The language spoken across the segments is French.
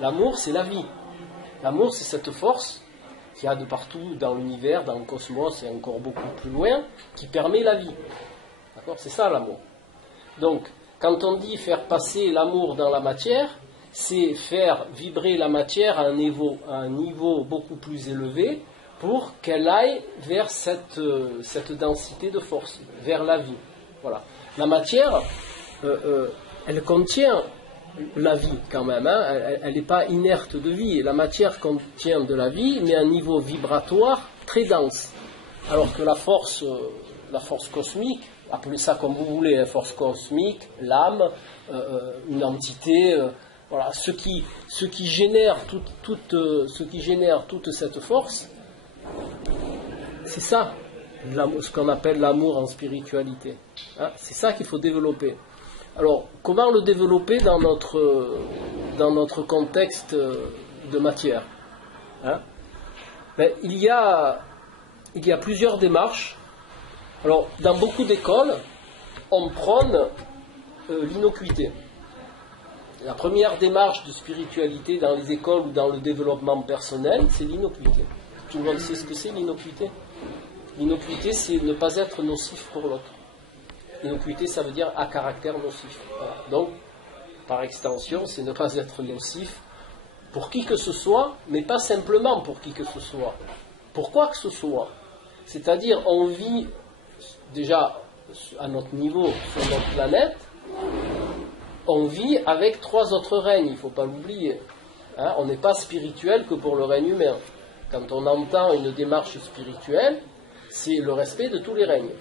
L'amour, c'est la vie. L'amour, c'est cette force qu'il y a de partout dans l'univers, dans le cosmos et encore beaucoup plus loin, qui permet la vie. D'accord ? C'est ça l'amour. Donc, quand on dit faire passer l'amour dans la matière, c'est faire vibrer la matière à un niveau beaucoup plus élevé pour qu'elle aille vers cette densité de force, vers la vie. Voilà. La matière, elle contient la vie quand même, hein. Elle n'est pas inerte de vie. La matière contient de la vie, mais à un niveau vibratoire très dense. Alors que la force cosmique, appelez ça comme vous voulez, hein, force cosmique, l'âme, une entité, voilà, ce qui génère toute cette force, c'est ça, ce qu'on appelle l'amour en spiritualité. Hein, c'est ça qu'il faut développer. Alors, comment le développer dans notre contexte de matière, hein? Il y a plusieurs démarches. Alors, dans beaucoup d'écoles, on prône l'innocuité. La première démarche de spiritualité dans les écoles ou dans le développement personnel, c'est l'innocuité. Tout le monde sait ce que c'est l'innocuité. L'innocuité, c'est ne pas être nocif pour l'autre. Innocuité, ça veut dire à caractère nocif. Voilà. Donc, par extension, c'est ne pas être nocif pour qui que ce soit, mais pas simplement pour qui que ce soit. Pour quoi que ce soit. C'est-à-dire, on vit déjà à notre niveau sur notre planète, on vit avec 3 autres règnes, il ne faut pas l'oublier. Hein, on n'est pas spirituel que pour le règne humain. Quand on entend une démarche spirituelle, c'est le respect de tous les règnes.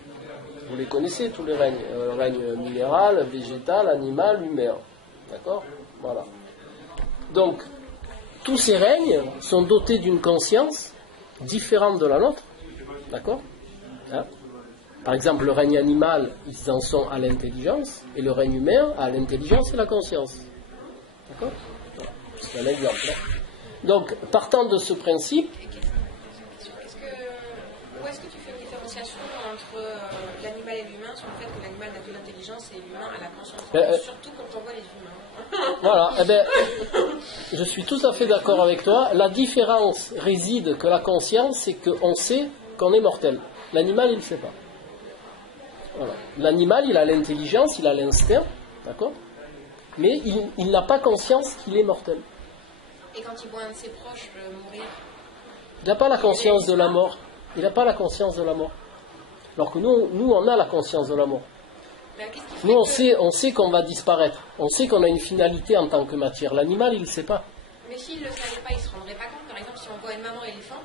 Vous les connaissez, tous les règnes. Le règne minéral, végétal, animal, humain. D'accord ? Voilà. Donc, tous ces règnes sont dotés d'une conscience différente de la nôtre. D'accord ? Hein ? Par exemple, le règne animal, ils en sont à l'intelligence, et le règne humain, à l'intelligence et la conscience. D'accord ? Voilà. C'est un exemple. Hein ? Donc, partant de ce principe... Où est-ce que tu fais une différenciation entre l'animal et l'humain sur le fait que l'animal n'a que l'intelligence et l'humain a la conscience, surtout quand on voit les humains? Voilà, je suis tout à fait d'accord avec toi. La différence réside que la conscience, c'est qu'on sait qu'on est mortel. L'animal, il ne le sait pas. Voilà. L'animal, il a l'intelligence, il a l'instinct, d'accord ? Mais il n'a pas conscience qu'il est mortel. Et quand il voit un de ses proches mourir, il n'a pas la conscience de la mort. Il n'a pas la conscience de la mort. Alors que nous, on a la conscience de la mort. Nous, on sait qu'on va disparaître. On sait qu'on a une finalité en tant que matière. L'animal, il ne le sait pas. Mais s'il ne le savait pas, il ne se rendrait pas compte. Par exemple, si on voit une maman éléphant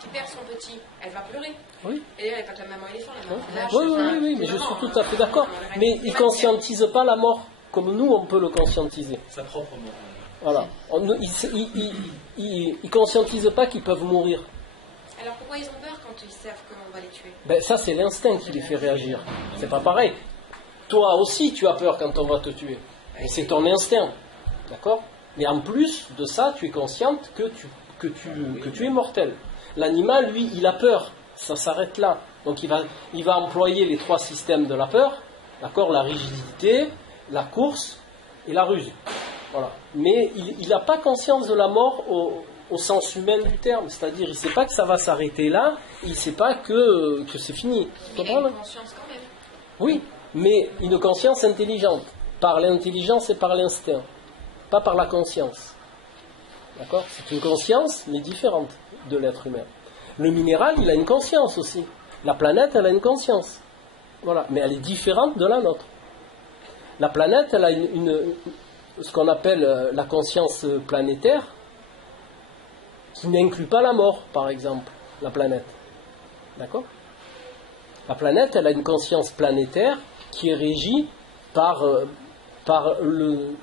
qui perd son petit, elle va pleurer. Oui. Et d'ailleurs, il n'y a pas que la maman éléphant. Oui, mais je suis tout à fait d'accord. Mais il ne conscientise pas la mort comme nous, on peut le conscientiser. Sa propre mort. Voilà. Ils ne conscientisent pas qu'ils peuvent mourir. Alors pourquoi ils ont peur quand ils savent qu'on va les tuer ? Ça, c'est l'instinct qui les fait réagir. C'est pas pareil. Toi aussi, tu as peur quand on va te tuer. Et c'est ton instinct. D'accord ? Mais en plus de ça, tu es consciente que tu es mortel. L'animal, lui, il a peur. Ça s'arrête là. Donc il va employer les 3 systèmes de la peur. D'accord ? La rigidité, la course et la ruse. Voilà. Mais il n'a pas conscience de la mort au sens humain du terme, c'est-à-dire il ne sait pas que ça va s'arrêter là, il ne sait pas que c'est fini. Il a une conscience quand même. Oui, mais une conscience intelligente, par l'intelligence et par l'instinct, pas par la conscience. D'accord ? C'est une conscience, mais différente de l'être humain. Le minéral, il a une conscience aussi. La planète, elle a une conscience. Voilà, mais elle est différente de la nôtre. La planète, elle a ce qu'on appelle la conscience planétaire, qui n'inclut pas la mort, par exemple, la planète. D'accord ? La planète, elle a une conscience planétaire qui est régie par le...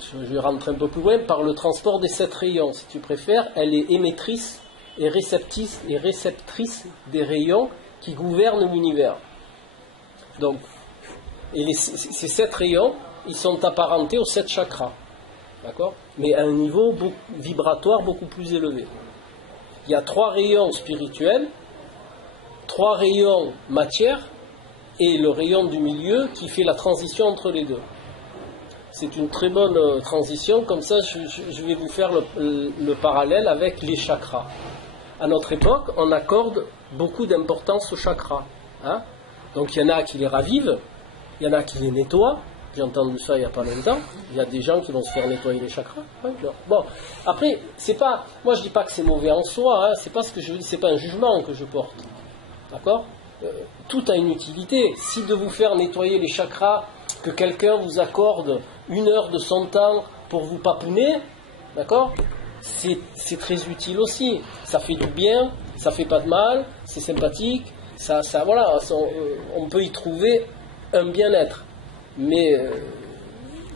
Je vais rentrer un peu plus loin, par le transport des 7 rayons, si tu préfères. Elle est émettrice et réceptrice des rayons qui gouvernent l'univers. Donc, ces 7 rayons, ils sont apparentés aux 7 chakras. D'accord ? Mais à un niveau vibratoire beaucoup plus élevé. Il y a 3 rayons spirituels, 3 rayons matière, et le rayon du milieu qui fait la transition entre les deux. c'est une très bonne transition. Comme ça, je vais vous faire le parallèle avec les chakras. À notre époque, on accorde beaucoup d'importance aux chakras. Hein. Donc il y en a qui les ravivent, il y en a qui les nettoient. J'ai entendu ça il n'y a pas longtemps. Il y a des gens qui vont se faire nettoyer les chakras. Ouais, bon, après, c'est pas. Moi, je dis pas que c'est mauvais en soi. Hein, c'est pas ce que je dis. C'est pas un jugement que je porte. D'accord. Tout a une utilité. Si de vous faire nettoyer les chakras, que quelqu'un vous accorde 1 heure de son temps pour vous papouner, d'accord, c'est très utile aussi. Ça fait du bien, ça fait pas de mal, c'est sympathique. Voilà, on peut y trouver un bien-être. Mais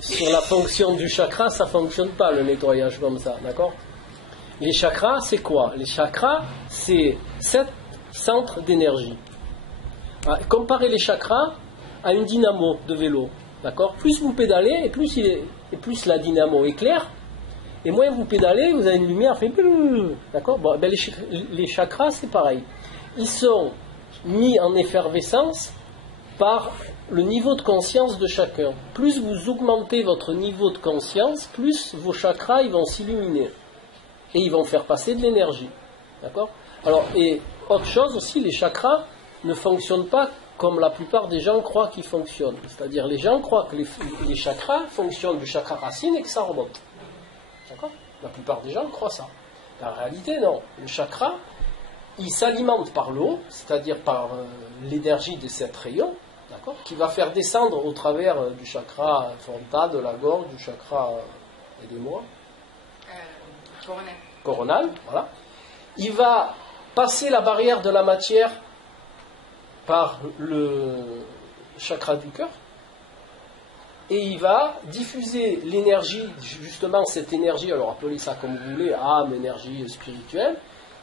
sur la fonction du chakra, ça ne fonctionne pas le nettoyage comme ça, d'accord. Les chakras, c'est quoi? Les chakras, c'est 7 centres d'énergie. Comparez les chakras à une dynamo de vélo, d'accord. Plus vous pédalez, et plus la dynamo est claire, et moins vous pédalez, vous avez une lumière, fait d'accord. Bon, ben les chakras, c'est pareil. Ils sont mis en effervescence par le niveau de conscience de chacun. Plus vous augmentez votre niveau de conscience, plus vos chakras ils vont s'illuminer. Et ils vont faire passer de l'énergie. D'accord? Alors, et autre chose aussi, les chakras ne fonctionnent pas comme la plupart des gens croient qu'ils fonctionnent. C'est-à-dire, les gens croient que les chakras fonctionnent du chakra racine et que ça remonte. D'accord? La plupart des gens croient ça. En réalité, non. Le chakra, il s'alimente par l'eau, c'est-à-dire par l'énergie de cette rayon, d'accord, qui va faire descendre au travers du chakra frontal, de la gorge, du chakra, aidez-moi, coronal, voilà. Il va passer la barrière de la matière par le chakra du cœur, et il va diffuser l'énergie, justement cette énergie, alors appelez ça comme vous voulez, âme, énergie spirituelle.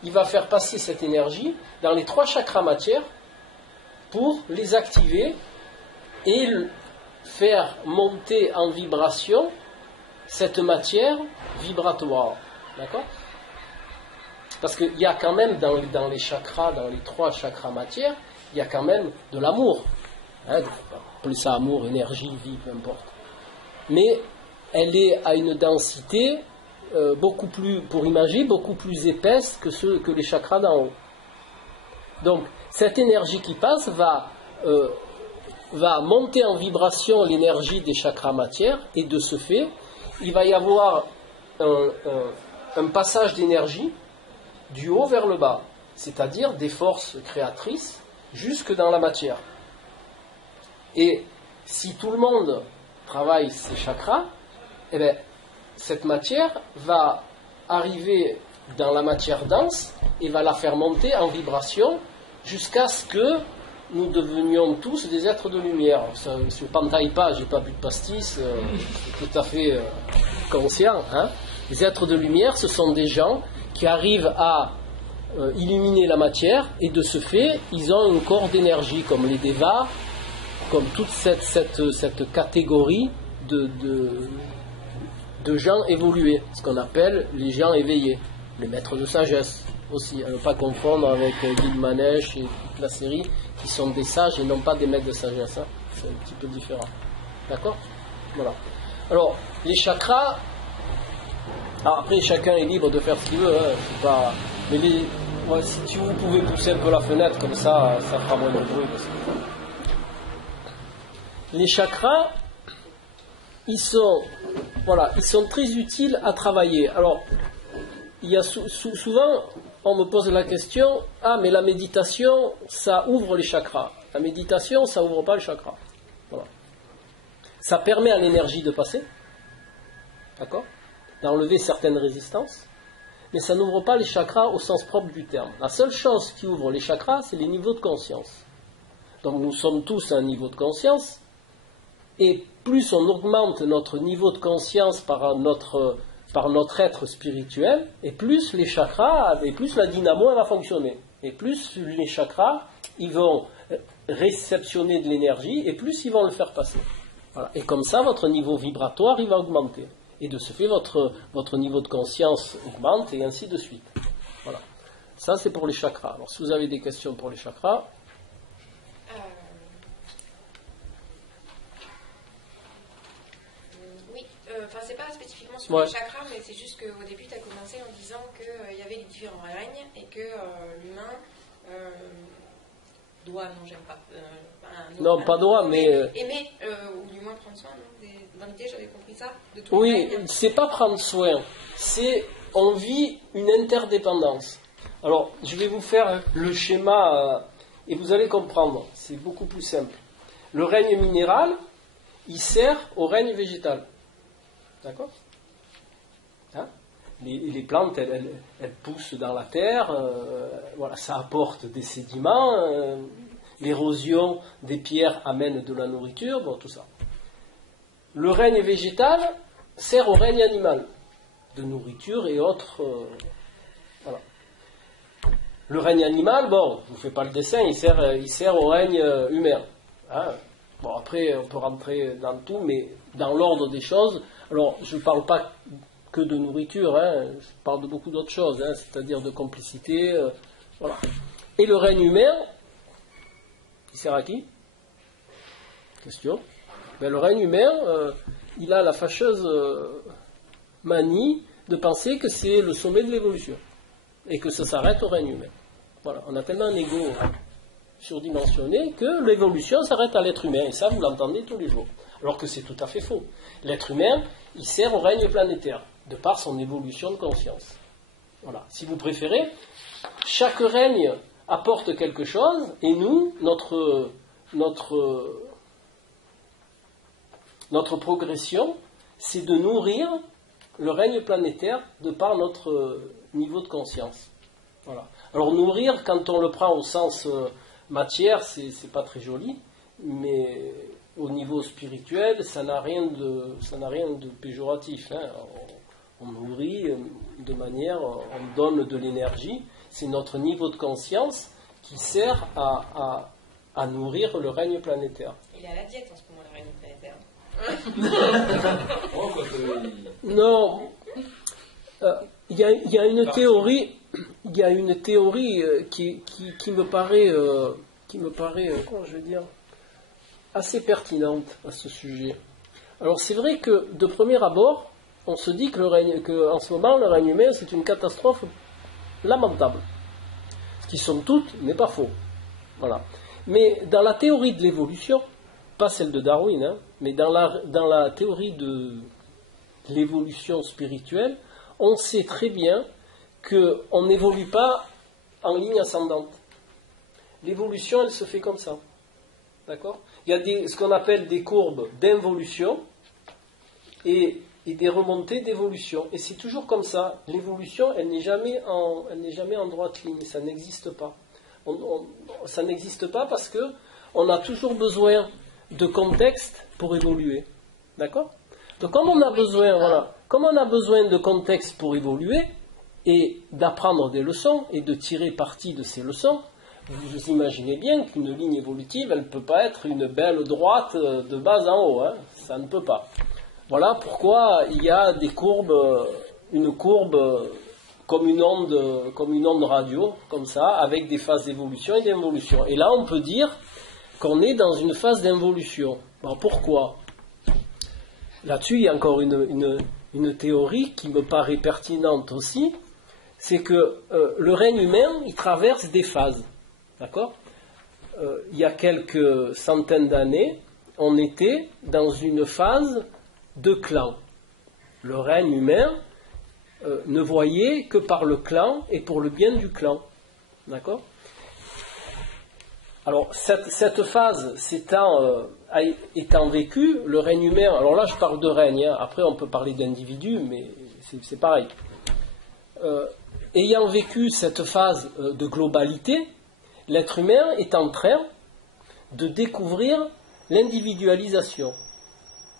Il va faire passer cette énergie dans les 3 chakras matière pour les activer et faire monter en vibration cette matière vibratoire. D'accord? Parce qu'il y a quand même dans les chakras, dans les 3 chakras matière, il y a quand même de l'amour. Hein, appelez ça amour, énergie, vie, peu importe. Mais elle est à une densité beaucoup plus, pour imaginer, beaucoup plus épaisse que les chakras d'en haut. Donc, cette énergie qui passe va monter en vibration l'énergie des chakras matière, et de ce fait, il va y avoir un passage d'énergie du haut vers le bas, c'est-à-dire des forces créatrices jusque dans la matière. Et si tout le monde travaille ces chakras, eh bien, cette matière va arriver dans la matière dense et va la faire monter en vibration jusqu'à ce que nous devenions tous des êtres de lumière. Ça ne se pantaille pas, j'ai pas bu de pastis, c'est tout à fait conscient. Hein. Les êtres de lumière, ce sont des gens qui arrivent à illuminer la matière, et de ce fait, ils ont un corps d'énergie, comme les Devas, comme toute cette catégorie de gens évolués, ce qu'on appelle les gens éveillés, les maîtres de sagesse aussi, à ne pas confondre avec Gilgamesh et toute la série, qui sont des sages et non pas des maîtres de sagesse. Hein. C'est un petit peu différent. D'accord? Voilà. Alors, les chakras, alors après chacun est libre de faire ce qu'il veut, hein, c'est pas... mais si vous pouvez pousser un peu la fenêtre, comme ça fera moins de bruit. Les chakras, ils sont très utiles à travailler. Alors, il y a souvent, on me pose la question, mais la méditation, ça ouvre les chakras. La méditation, ça ouvre pas les chakras. Voilà. Ça permet à l'énergie de passer, d'accord, d'enlever certaines résistances, mais ça n'ouvre pas les chakras au sens propre du terme. La seule chose qui ouvre les chakras, c'est les niveaux de conscience. Donc nous sommes tous à un niveau de conscience, et plus on augmente notre niveau de conscience par notre être spirituel, et plus les chakras, et plus la dynamo elle va fonctionner. Et plus les chakras, ils vont réceptionner de l'énergie, et plus ils vont le faire passer. Voilà. Et comme ça, votre niveau vibratoire, il va augmenter. Et de ce fait, votre niveau de conscience augmente, et ainsi de suite. Voilà. Ça, c'est pour les chakras. Alors, si vous avez des questions pour les chakras... sur Ouais. les chakras, mais c'est juste qu'au début, tu as commencé en disant qu'il y avait les différents règnes et que l'humain doit, non, j'aime pas. Non, pas doit, mais. Aimer, ou du moins prendre soin, non, dans l'idée, j'avais compris ça. De tous les Oui, règnes. c'est pas prendre soin, c'est on vit une interdépendance. Alors, je vais vous faire le schéma et vous allez comprendre, c'est beaucoup plus simple. Le règne minéral, il sert au règne végétal. D'accord ? Hein ? Les plantes, elles poussent dans la terre, voilà, ça apporte des sédiments, l'érosion des pierres amène de la nourriture, bon, tout ça. Le règne végétal sert au règne animal, de nourriture et autres. Voilà. Le règne animal, bon, je ne vous fais pas le dessin, il sert au règne humain. Hein. Bon, après, on peut rentrer dans tout, mais dans l'ordre des choses. Alors, je ne parle pas que de nourriture, hein, je parle de beaucoup d'autres choses, hein, c'est-à-dire de complicité. Voilà. Et le règne humain, il sert à qui ? Question. Ben, le règne humain, il a la fâcheuse manie de penser que c'est le sommet de l'évolution et que ça s'arrête au règne humain. Voilà, on a tellement un ego surdimensionné que l'évolution s'arrête à l'être humain, et ça vous l'entendez tous les jours. Alors que c'est tout à fait faux. L'être humain, il sert au règne planétaire, de par son évolution de conscience. Voilà. Si vous préférez, chaque règne apporte quelque chose, et nous, notre progression, c'est de nourrir le règne planétaire de par notre niveau de conscience. Voilà. Alors nourrir, quand on le prend au sens matière, c'est pas très joli, mais au niveau spirituel, ça n'a rien de péjoratif. Hein. On nourrit de manière, on donne de l'énergie. C'est notre niveau de conscience qui sert à nourrir le règne planétaire. Il est à la diète en ce moment, le règne planétaire. Non. Il y a une théorie. Il y a une théorie qui me paraît, comment je vais dire, assez pertinente à ce sujet. Alors c'est vrai que de premier abord, on se dit que en ce moment le règne humain c'est une catastrophe lamentable. Ce qui somme toute n'est pas faux. Voilà. Mais dans la théorie de l'évolution, pas celle de Darwin, hein, mais dans la théorie de l'évolution spirituelle, on sait très bien qu'on n'évolue pas en ligne ascendante. L'évolution, elle se fait comme ça. D'accord ? Il y a ce qu'on appelle des courbes d'involution et des remontées d'évolution. Et c'est toujours comme ça. L'évolution, elle n'est jamais en droite ligne. Ça n'existe pas. Ça n'existe pas parce qu'on a toujours besoin de contexte pour évoluer. D'accord ? Donc comme on a besoin de contexte pour évoluer, et d'apprendre des leçons et de tirer parti de ces leçons, vous imaginez bien qu'une ligne évolutive, elle ne peut pas être une belle droite de bas en haut. Hein, ça ne peut pas. Voilà pourquoi il y a des courbes, une courbe comme une onde radio, comme ça, avec des phases d'évolution et d'involution. Et là, on peut dire qu'on est dans une phase d'involution. Alors pourquoi ? Là-dessus, il y a encore une théorie qui me paraît pertinente aussi. C'est que le règne humain, il traverse des phases. D'accord ? Il y a quelques centaines d'années, on était dans une phase de clan. Le règne humain ne voyait que par le clan et pour le bien du clan. D'accord ? Alors, cette phase étant vécue, le règne humain, alors là je parle de règne, hein, après on peut parler d'individu, mais c'est pareil. Ayant vécu cette phase de globalité, l'être humain est en train de découvrir l'individualisation,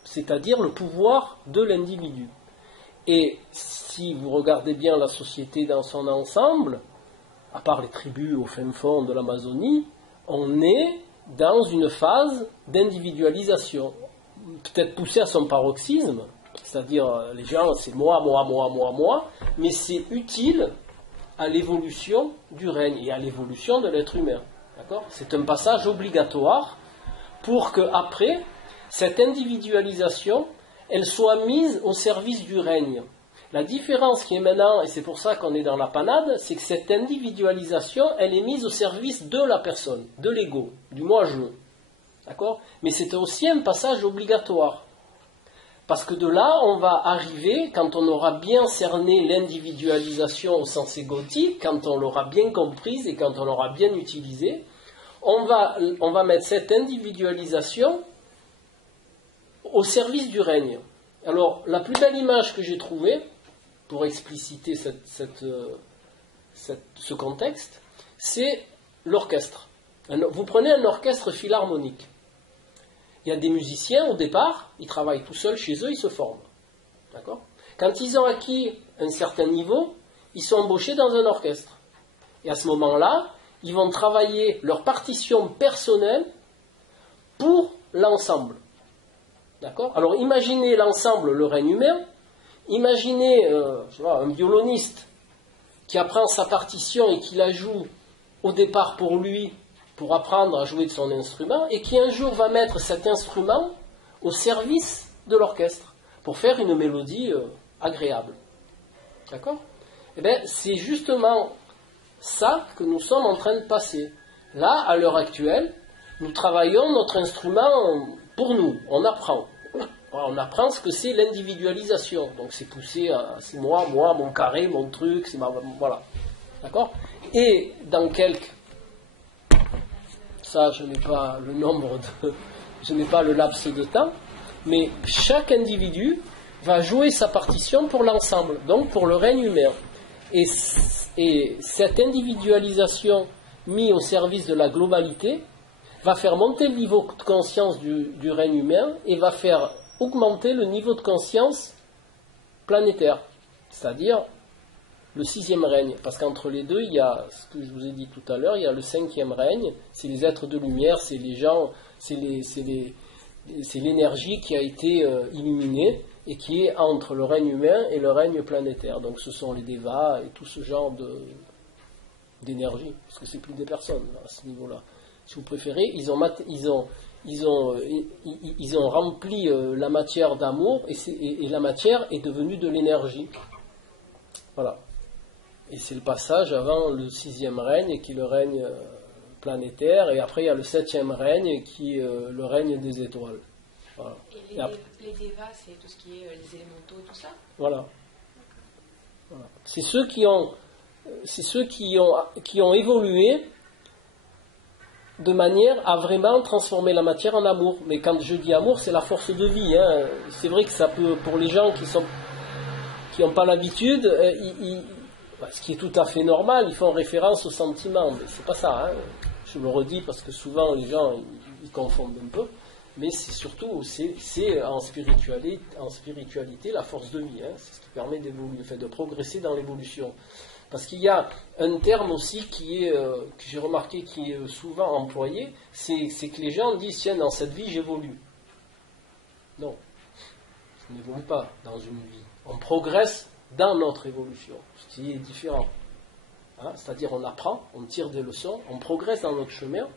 c'est-à-dire le pouvoir de l'individu. Et si vous regardez bien la société dans son ensemble, à part les tribus au fin fond de l'Amazonie, on est dans une phase d'individualisation, peut-être poussée à son paroxysme, c'est-à-dire les gens, c'est moi, mais c'est utile à l'évolution du règne et à l'évolution de l'être humain. D'accord ? C'est un passage obligatoire pour que après cette individualisation, elle soit mise au service du règne. La différence qui est maintenant, et c'est pour ça qu'on est dans la panade, c'est que cette individualisation, elle est mise au service de la personne, de l'ego, du moi-je. D'accord ? Mais c'est aussi un passage obligatoire. Parce que de là, on va arriver, quand on aura bien cerné l'individualisation au sens égotique, quand on l'aura bien comprise et quand on l'aura bien utilisée, on va mettre cette individualisation au service du règne. Alors, la plus belle image que j'ai trouvée, pour expliciter ce contexte, c'est l'orchestre. Vous prenez un orchestre philharmonique. Il y a des musiciens, au départ, ils travaillent tout seuls chez eux, ils se forment. D'accord ? Quand ils ont acquis un certain niveau, ils sont embauchés dans un orchestre. Et à ce moment-là, ils vont travailler leur partition personnelle pour l'ensemble. D'accord ? Alors imaginez l'ensemble, le règne humain. Imaginez un violoniste qui apprend sa partition et qui la joue au départ pour lui, pour apprendre à jouer de son instrument, et qui un jour va mettre cet instrument au service de l'orchestre pour faire une mélodie agréable. D'accord ? Eh bien, c'est justement ça que nous sommes en train de passer. Là, à l'heure actuelle, nous travaillons notre instrument pour nous. On apprend. On apprend ce que c'est l'individualisation. Donc c'est poussé à c'est moi, mon carré, mon truc, c'est ma... Voilà. D'accord ? Et dans quelques... Ça, je n'ai pas le nombre de... Je n'ai pas le laps de temps, mais chaque individu va jouer sa partition pour l'ensemble, donc pour le règne humain. Et cette individualisation mise au service de la globalité va faire monter le niveau de conscience du règne humain et va faire augmenter le niveau de conscience planétaire, c'est-à-dire le 6e règne. Parce qu'entre les deux, il y a, ce que je vous ai dit tout à l'heure, il y a le 5e règne, c'est les êtres de lumière, c'est les gens, c'est l'énergie qui a été illuminée et qui est entre le règne humain et le règne planétaire. Donc ce sont les devas et tout ce genre d'énergie, parce que c'est plus des personnes à ce niveau-là. Si vous préférez, ils ont rempli la matière d'amour et la matière est devenue de l'énergie. Voilà. Et c'est le passage avant le 6e règne qui est le règne planétaire, et après il y a le 7e règne qui est le règne des étoiles. Voilà. Et les devas, c'est tout ce qui est les élémentaux, tout ça ? Voilà. C'est ceux qui ont évolué de manière à vraiment transformer la matière en amour. Mais quand je dis amour, c'est la force de vie. Hein. C'est vrai que ça peut, pour les gens qui n'ont pas l'habitude, ce qui est tout à fait normal, ils font référence au sentiment. Mais c'est pas ça. Hein. Je le redis parce que souvent les gens ils confondent un peu. Mais c'est surtout, c'est en spiritualité la force de vie. Hein. C'est ce qui permet d'évoluer, de progresser dans l'évolution. Parce qu'il y a un terme aussi que j'ai remarqué qui est souvent employé, c'est que les gens disent, tiens, dans cette vie, j'évolue. Non, on n'évolue pas dans une vie. On progresse dans notre évolution, ce qui est différent. Hein, c'est-à-dire, on apprend, on tire des leçons, on progresse dans notre chemin,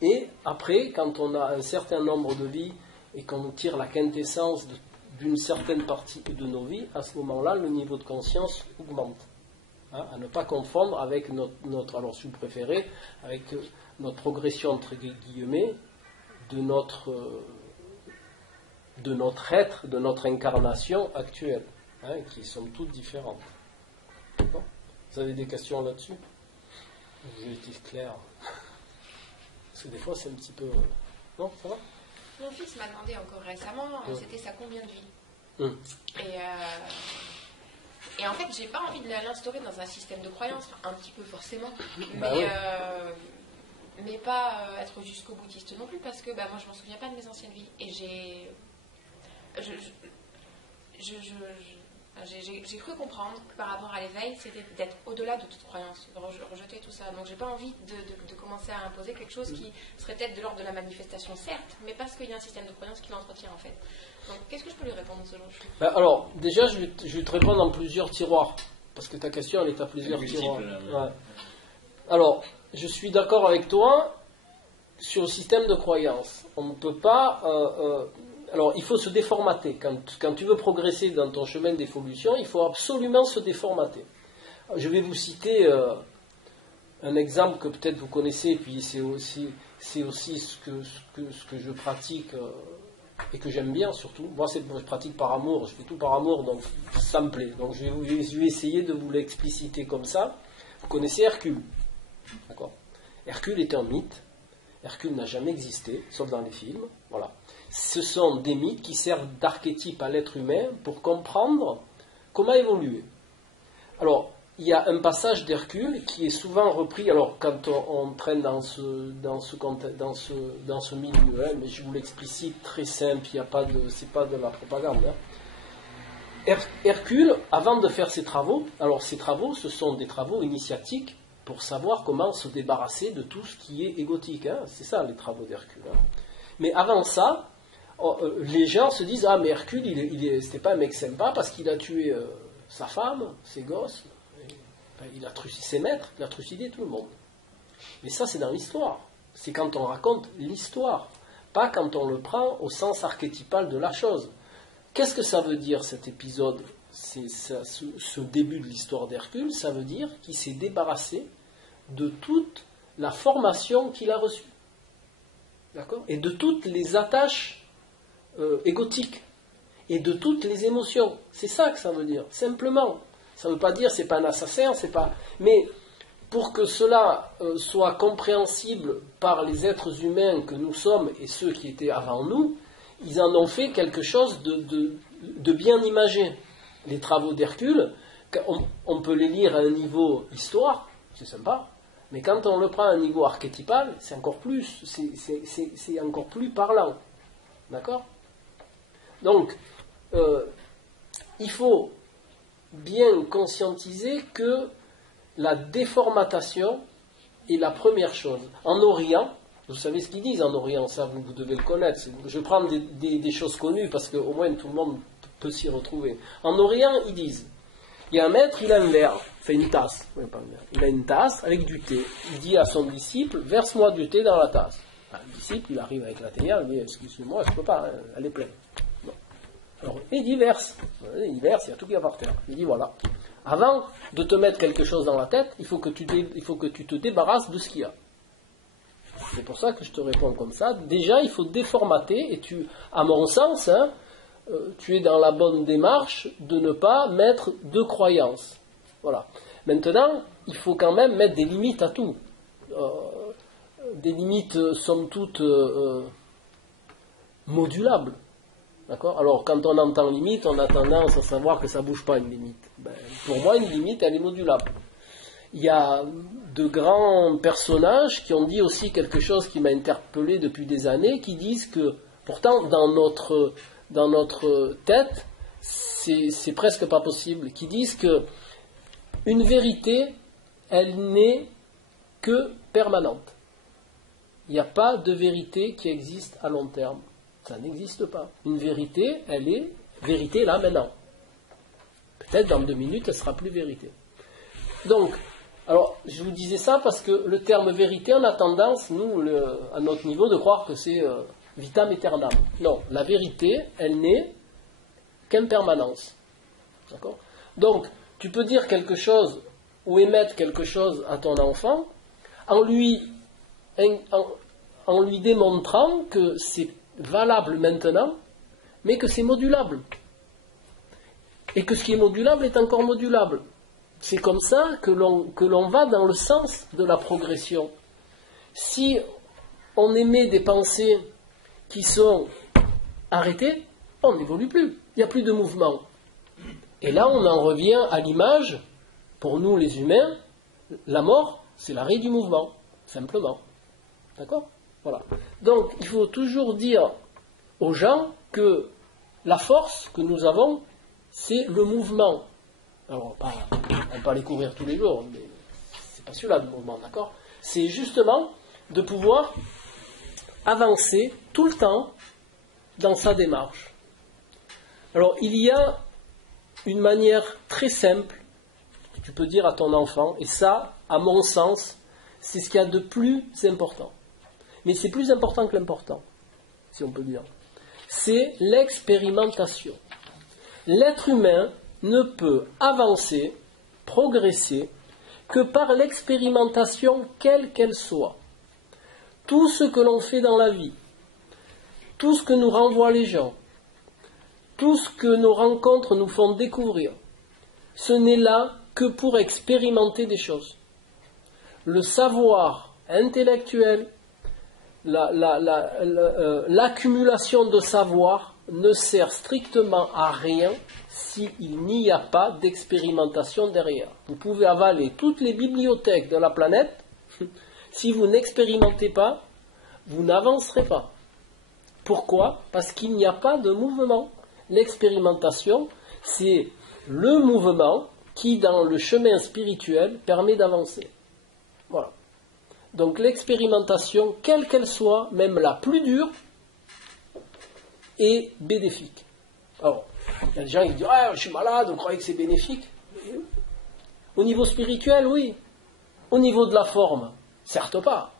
et après, quand on a un certain nombre de vies et qu'on tire la quintessence d'une certaine partie de nos vies, à ce moment-là, le niveau de conscience augmente. Hein, à ne pas confondre avec notre alors si vous préférez, avec notre progression entre guillemets de notre être, de notre incarnation actuelle, hein, qui sont toutes différentes. Bon. Vous avez des questions là-dessus ? Vous avez été clair. Parce que des fois c'est un petit peu... Non, ça va ? Mon fils m'a demandé encore récemment, c'était sa combien de vie. Et en fait, j'ai pas envie de l'instaurer dans un système de croyance, un petit peu forcément, mais pas être jusqu'au boutiste non plus, parce que moi je m'en souviens pas de mes anciennes vies. Et j'ai cru comprendre que par rapport à l'éveil, c'était d'être au-delà de toute croyance, de rejeter tout ça. Donc j'ai pas envie de commencer à imposer quelque chose qui serait peut-être de l'ordre de la manifestation, certes, mais parce qu'il y a un système de croyance qui l'entretient en fait. Donc qu'est-ce que je peux lui répondre selon vous ? Alors, déjà, je vais te répondre en plusieurs tiroirs, parce que ta question, elle est à plusieurs tiroirs. Ouais. Alors, je suis d'accord avec toi sur le système de croyance. On ne peut pas... alors, il faut se déformater. Quand tu veux progresser dans ton chemin d'évolution, il faut absolument se déformater. Je vais vous citer un exemple que peut-être vous connaissez, puis c'est aussi ce que je pratique et que j'aime bien surtout. Moi, je pratique par amour, je fais tout par amour, donc ça me plaît. Donc je vais essayer de vous l'expliciter comme ça. Vous connaissez Hercule, d'accord? Hercule est un mythe. Hercule n'a jamais existé, sauf dans les films. Voilà. Ce sont des mythes qui servent d'archétype à l'être humain pour comprendre comment évoluer. Alors, il y a un passage d'Hercule qui est souvent repris. Alors, quand on traîne dans ce milieu, hein, mais je vous l'explicite très simple. C'est pas de la propagande. Hein. Hercule, avant de faire ses travaux, alors ses travaux, ce sont des travaux initiatiques pour savoir comment se débarrasser de tout ce qui est égotique. Hein. C'est ça les travaux d'Hercule. Hein. Mais avant ça, les gens se disent, ah mais Hercule, c'était pas un mec sympa parce qu'il a tué sa femme, ses gosses, il a trucidé ses maîtres, il a trucidé tout le monde. Mais ça c'est dans l'histoire. C'est quand on raconte l'histoire, pas quand on le prend au sens archétypal de la chose. Qu'est-ce que ça veut dire cet épisode, ce début de l'histoire d'Hercule? Ça veut dire qu'il s'est débarrassé de toute la formation qu'il a reçue. D'accord? Et de toutes les attaches égotiques. Et de toutes les émotions. C'est ça que ça veut dire, simplement. Ça ne veut pas dire c'est pas un assassin, c'est pas. Mais pour que cela soit compréhensible par les êtres humains que nous sommes et ceux qui étaient avant nous, ils en ont fait quelque chose de bien imagé. Les travaux d'Hercule, on peut les lire à un niveau histoire, c'est sympa, mais quand on le prend à un niveau archétypal, c'est encore plus, c'est encore plus parlant. D'accord? Donc, il faut bien conscientiser que la déformatation est la première chose. En Orient, vous savez ce qu'ils disent en Orient, ça vous devez le connaître. Je prends des choses connues parce qu'au moins tout le monde peut s'y retrouver. En Orient, ils disent, il y a un maître, il a un verre, fait une tasse, il a une tasse avec du thé. Il dit à son disciple, verse-moi du thé dans la tasse. Le disciple, il arrive avec la théière, il dit, excuse-moi, je ne peux pas, hein, elle est pleine. Bon. Alors, il dit, verse. Il verse, il y a tout qui va par terre. Il dit, voilà. Avant de te mettre quelque chose dans la tête, il faut que tu te débarrasses de ce qu'il y a. C'est pour ça que je te réponds comme ça. Déjà, il faut déformater, et à mon sens, hein, tu es dans la bonne démarche de ne pas mettre de croyances. Voilà. Maintenant, il faut quand même mettre des limites à tout. Des limites, somme toute, modulables. D'accord? Alors, quand on entend limite, on a tendance à savoir que ça ne bouge pas une limite. Pour moi, une limite, elle est modulable. Il y a de grands personnages qui ont dit aussi quelque chose qui m'a interpellé depuis des années, qui disent que, pourtant, dans notre tête, c'est presque pas possible, qui disent que une vérité, elle n'est que permanente. Il n'y a pas de vérité qui existe à long terme. Ça n'existe pas. Une vérité, elle est vérité là, maintenant. Peut-être dans 2 minutes, elle ne sera plus vérité. Donc, alors, je vous disais ça parce que le terme vérité, on a tendance, nous, à notre niveau, de croire que c'est vitam aeternam. Non, la vérité, elle n'est qu'impermanence. D'accord? Donc, tu peux dire quelque chose ou émettre quelque chose à ton enfant en lui démontrant que c'est valable maintenant, mais que c'est modulable. Et que ce qui est modulable est encore modulable. C'est comme ça que l'on va dans le sens de la progression. Si on émet des pensées qui sont arrêtées, on n'évolue plus. Il n'y a plus de mouvement. Et là, on en revient à l'image, pour nous les humains, la mort, c'est l'arrêt du mouvement, simplement. D'accord? Voilà. Donc, il faut toujours dire aux gens que la force que nous avons, c'est le mouvement. Alors, on ne va pas les courir tous les jours, mais c'est pas celui-là le mouvement, d'accord? C'est justement de pouvoir avancer tout le temps dans sa démarche. Alors, il y a une manière très simple que tu peux dire à ton enfant, et ça, à mon sens, c'est ce qu'il y a de plus important. Mais c'est plus important que l'important, si on peut dire. c'est l'expérimentation. L'être humain ne peut avancer, progresser, que par l'expérimentation quelle qu'elle soit. Tout ce que l'on fait dans la vie, tout ce que nous renvoient les gens, tout ce que nos rencontres nous font découvrir, ce n'est là que pour expérimenter des choses. Le savoir intellectuel, l'accumulation de savoir ne sert strictement à rien s'il n'y a pas d'expérimentation derrière. Vous pouvez avaler toutes les bibliothèques de la planète, si vous n'expérimentez pas, vous n'avancerez pas. Pourquoi ? Parce qu'il n'y a pas de mouvement. L'expérimentation, c'est le mouvement qui, dans le chemin spirituel, permet d'avancer. Voilà. Donc l'expérimentation, quelle qu'elle soit, même la plus dure, est bénéfique. Alors, il y a des gens qui disent « Ah, je suis malade, vous croyez que c'est bénéfique ?» Au niveau spirituel, oui. Au niveau de la forme, certes pas.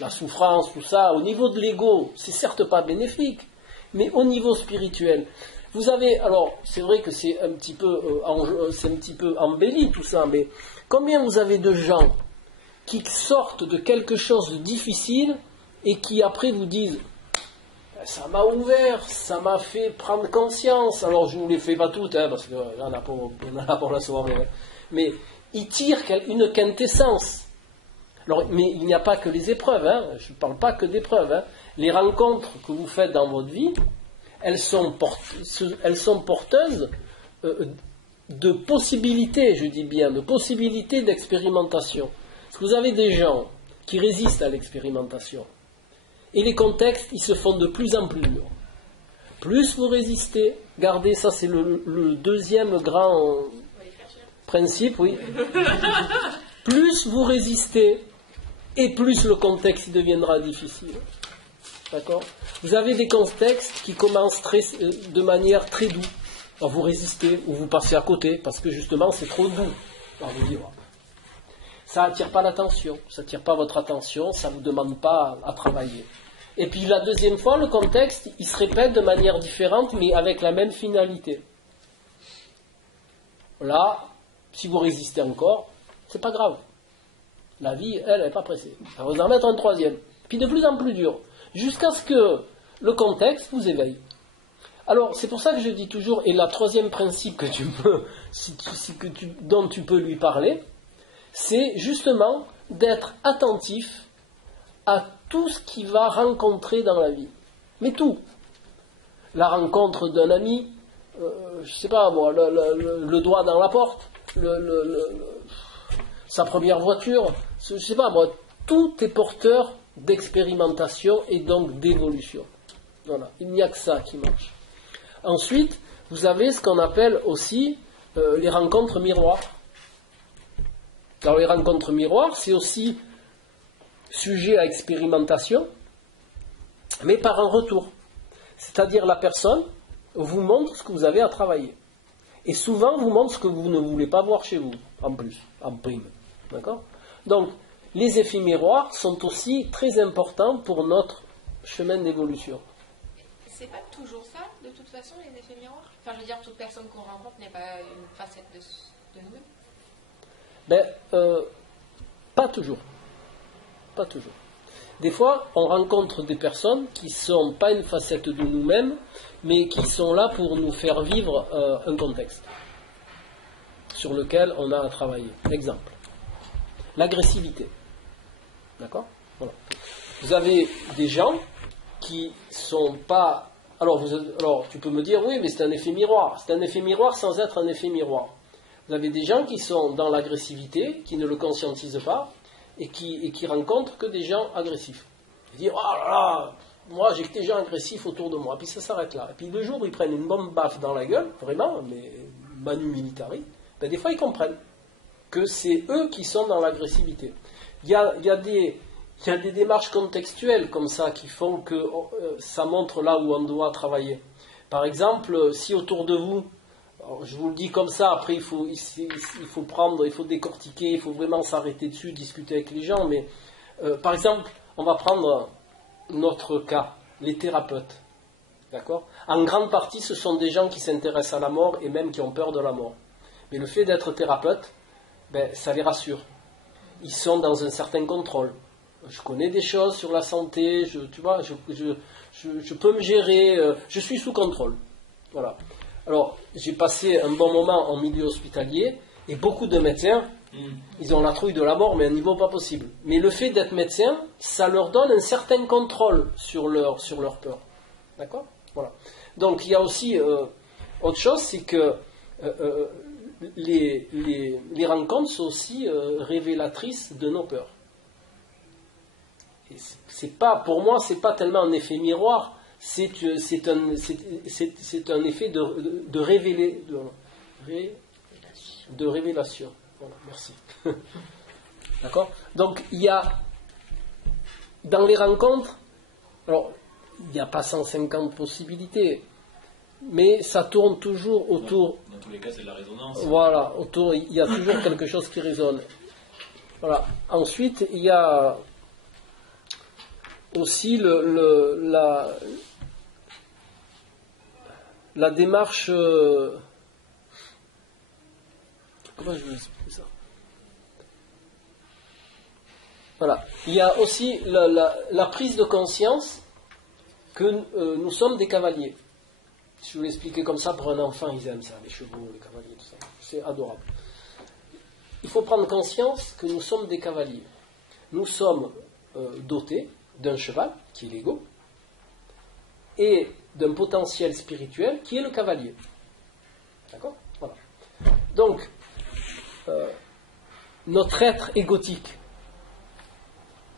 La souffrance, tout ça, au niveau de l'ego, c'est certes pas bénéfique. Mais au niveau spirituel, vous avez, alors c'est vrai que c'est un petit peu embelli tout ça, mais combien vous avez de gens qui sortent de quelque chose de difficile et qui après vous disent ça m'a ouvert, ça m'a fait prendre conscience. Alors je ne vous les fais pas toutes, parce qu'il y en a pour la soirée, mais ils tirent une quintessence. Alors, mais il n'y a pas que les épreuves, je ne parle pas que d'épreuves. Les rencontres que vous faites dans votre vie, elles sont porteuses de possibilités, je dis bien, de possibilités d'expérimentation. Parce que vous avez des gens qui résistent à l'expérimentation. Et les contextes, ils se font de plus en plus durs. Plus vous résistez, gardez, ça c'est le deuxième grand principe, oui. Plus vous résistez, et plus le contexte deviendra difficile. D'accord ? Vous avez des contextes qui commencent de manière très douce. Alors vous résistez ou vous passez à côté, parce que justement c'est trop doux. Alors vous dites, ça n'attire pas l'attention, ça n'attire pas votre attention, ça ne vous demande pas à travailler. Et puis la deuxième fois, le contexte, il se répète de manière différente, mais avec la même finalité. Là, si vous résistez encore, c'est pas grave. La vie, elle n'est pas pressée. Elle va vous en mettre un troisième. Puis de plus en plus dur. Jusqu'à ce que le contexte vous éveille. Alors, c'est pour ça que je dis toujours, et le troisième principe que tu peux, dont tu peux lui parler, c'est justement d'être attentif à tout ce qu'il va rencontrer dans la vie. Mais tout. La rencontre d'un ami, je sais pas moi, le doigt dans la porte, sa première voiture, je sais pas moi, tout est porteur d'expérimentation et donc d'évolution. Voilà, il n'y a que ça qui marche. Ensuite, vous avez ce qu'on appelle aussi les rencontres miroirs. Alors les rencontres miroirs, c'est aussi sujet à expérimentation, mais par un retour. C'est-à-dire la personne vous montre ce que vous avez à travailler. Et souvent vous montre ce que vous ne voulez pas voir chez vous, en plus, en prime. D'accord ? Donc, les effets miroirs sont aussi très importants pour notre chemin d'évolution. C'est pas toujours ça, de toute façon, les effets miroirs ? Enfin, je veux dire, toute personne qu'on rencontre n'est pas une facette de nous-mêmes. Pas toujours. Pas toujours. Des fois, on rencontre des personnes qui ne sont pas une facette de nous-mêmes, mais qui sont là pour nous faire vivre un contexte sur lequel on a à travailler. Exemple. L'agressivité. D'accord ? Voilà. Vous avez des gens qui sont pas... Alors, tu peux me dire, oui, mais c'est un effet miroir. C'est un effet miroir sans être un effet miroir. Vous avez des gens qui sont dans l'agressivité, qui ne le conscientisent pas, et qui rencontrent que des gens agressifs. Ils disent, oh là là, moi j'ai que des gens agressifs autour de moi. Puis ça s'arrête là. Et puis le jour où ils prennent une bombe baffe dans la gueule, vraiment, mais manu militari, des fois ils comprennent que c'est eux qui sont dans l'agressivité. Il y a des démarches contextuelles comme ça qui font que ça montre là où on doit travailler. Par exemple, si autour de vous, alors je vous le dis comme ça, après il faut prendre, il faut décortiquer, il faut vraiment s'arrêter dessus, discuter avec les gens, mais par exemple, on va prendre notre cas, les thérapeutes. D'accord? En grande partie, ce sont des gens qui s'intéressent à la mort et même qui ont peur de la mort. Mais le fait d'être thérapeute, ben, ça les rassure. Ils sont dans un certain contrôle. Je connais des choses sur la santé, tu vois, je peux me gérer, je suis sous contrôle. Voilà. Alors, j'ai passé un bon moment en milieu hospitalier et beaucoup de médecins, ils ont la trouille de la mort, mais à un niveau pas possible. Mais le fait d'être médecin, ça leur donne un certain contrôle sur leur peur. D'accord? Voilà. Donc, il y a aussi autre chose, c'est que les rencontres sont aussi révélatrices de nos peurs. Et pour moi, c'est pas tellement un effet miroir, c'est un effet de révélation. Voilà, merci. D'accord? Donc, il y a, dans les rencontres, alors, il n'y a pas 150 possibilités, mais ça tourne toujours autour. Dans tous les cas, c'est de la résonance. Voilà, il y a toujours quelque chose qui résonne. Voilà. Ensuite, il y a aussi la démarche. Comment je vais expliquer ça? Voilà. Il y a aussi la prise de conscience que nous sommes des cavaliers. Si je vous l'expliquer comme ça, pour un enfant, ils aiment ça, les chevaux, les cavaliers, tout ça. C'est adorable. Il faut prendre conscience que nous sommes des cavaliers. Nous sommes dotés d'un cheval, qui est l'ego, et d'un potentiel spirituel, qui est le cavalier. D'accord? Voilà. Donc, notre être égotique,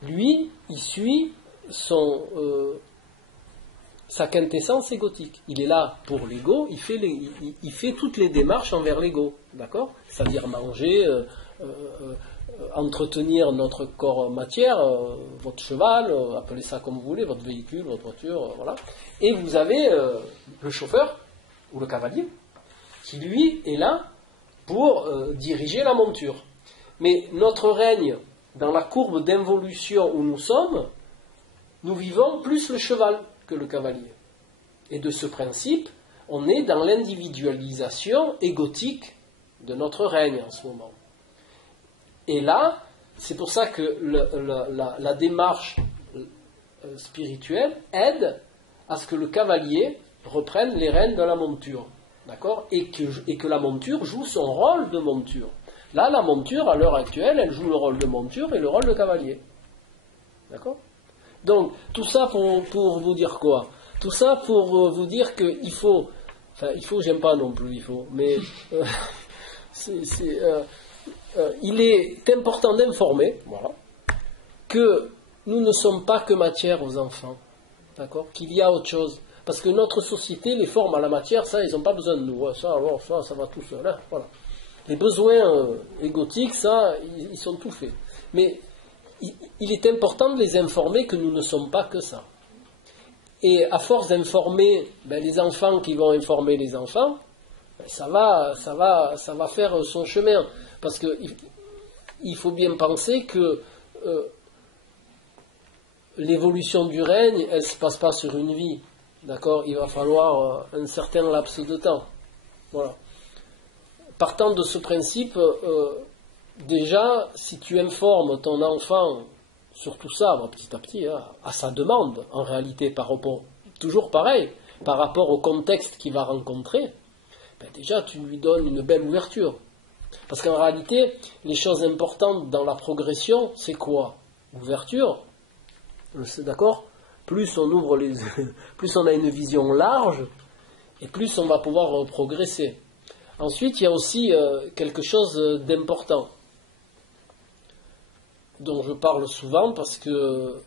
lui, il suit sa quintessence égotique. Il est là pour l'ego, il fait toutes les démarches envers l'ego, d'accord? C'est-à-dire manger, entretenir notre corps matière, votre cheval, appelez ça comme vous voulez, votre véhicule, votre voiture, voilà. Et vous avez le chauffeur, ou le cavalier, qui lui est là pour diriger la monture. Mais notre règne, dans la courbe d'involution où nous sommes, nous vivons plus le cheval que le cavalier. Et de ce principe, on est dans l'individualisation égotique de notre règne en ce moment. Et là, c'est pour ça que la démarche spirituelle aide à ce que le cavalier reprenne les rênes de la monture. D'accord? Et que la monture joue son rôle de monture. Là, la monture, à l'heure actuelle, elle joue le rôle de monture et le rôle de cavalier. D'accord? Donc, tout ça pour vous dire quoi? Tout ça pour vous dire qu'il faut, j'aime pas non plus, mais il est important d'informer, voilà, que nous ne sommes pas que matière aux enfants, d'accord? Qu'il y a autre chose. Parce que notre société les forme à la matière, ça, ils n'ont pas besoin de nous. Ça va tout seul. Hein, voilà. Les besoins égotiques, ça, ils sont tout faits. Mais il est important de les informer que nous ne sommes pas que ça. Et à force d'informer les enfants qui vont informer les enfants, ça va faire son chemin. Parce qu'il faut bien penser que l'évolution du règne, elle ne se passe pas sur une vie. D'accord? Il va falloir un certain laps de temps. Voilà. Partant de ce principe, déjà, si tu informes ton enfant sur tout ça, petit à petit, à sa demande, en réalité, toujours pareil, par rapport au contexte qu'il va rencontrer, déjà, tu lui donnes une belle ouverture. Parce qu'en réalité, les choses importantes dans la progression, c'est quoi? Ouverture, d'accord? Plus on ouvre plus on a une vision large, et plus on va pouvoir progresser. Ensuite, il y a aussi quelque chose d'important, dont je parle souvent, parce que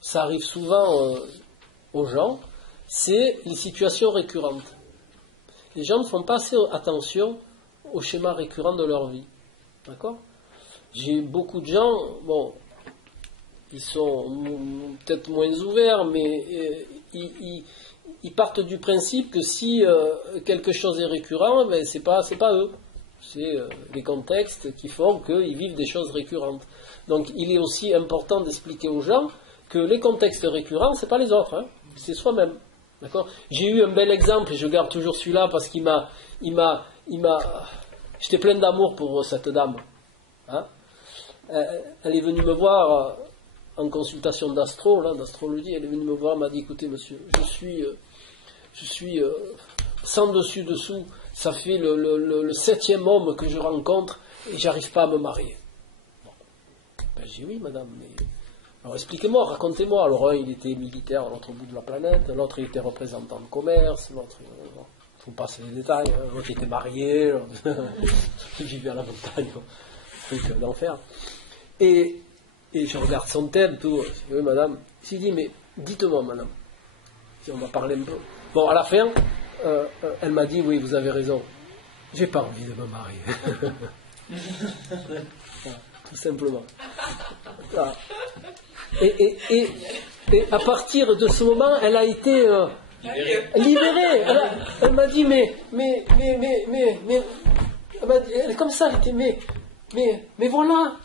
ça arrive souvent aux gens, c'est les situations récurrentes. Les gens ne font pas assez attention aux schémas récurrents de leur vie. D'accord? J'ai beaucoup de gens, ils sont peut-être moins ouverts, mais ils partent du principe que si quelque chose est récurrent, c'est pas eux. C'est les contextes qui font qu'ils vivent des choses récurrentes. Donc il est aussi important d'expliquer aux gens que les contextes récurrents, c'est pas les autres, hein, c'est soi-même. D'accord? J'ai eu un bel exemple, et je garde toujours celui-là, parce qu'il m'a... J'étais plein d'amour pour cette dame. Hein? Elle est venue me voir en consultation d'astrologie, elle est venue me voir, elle m'a dit, écoutez monsieur, je suis sans dessus-dessous, ça fait le 7e homme que je rencontre, et j'arrive pas à me marier. Bon. Ben, j'ai dit, oui madame, mais... Alors expliquez-moi, racontez-moi. Alors un, il était militaire à l'autre bout de la planète, l'autre, il était représentant de commerce, l'autre, il faut passer les détails, l'autre était marié, il vivait à la montagne, truc d'enfer. Et je regarde son thème, tout. Je dis, oui madame. J'ai dit, mais dites-moi madame, si on va parler un peu. Bon, à la fin, elle m'a dit, oui, vous avez raison, j'ai pas envie de me marier. Voilà, tout simplement. Voilà. Et à partir de ce moment, elle a été libérée. Elle m'a dit, mais, elle est comme ça, elle était, mais voilà,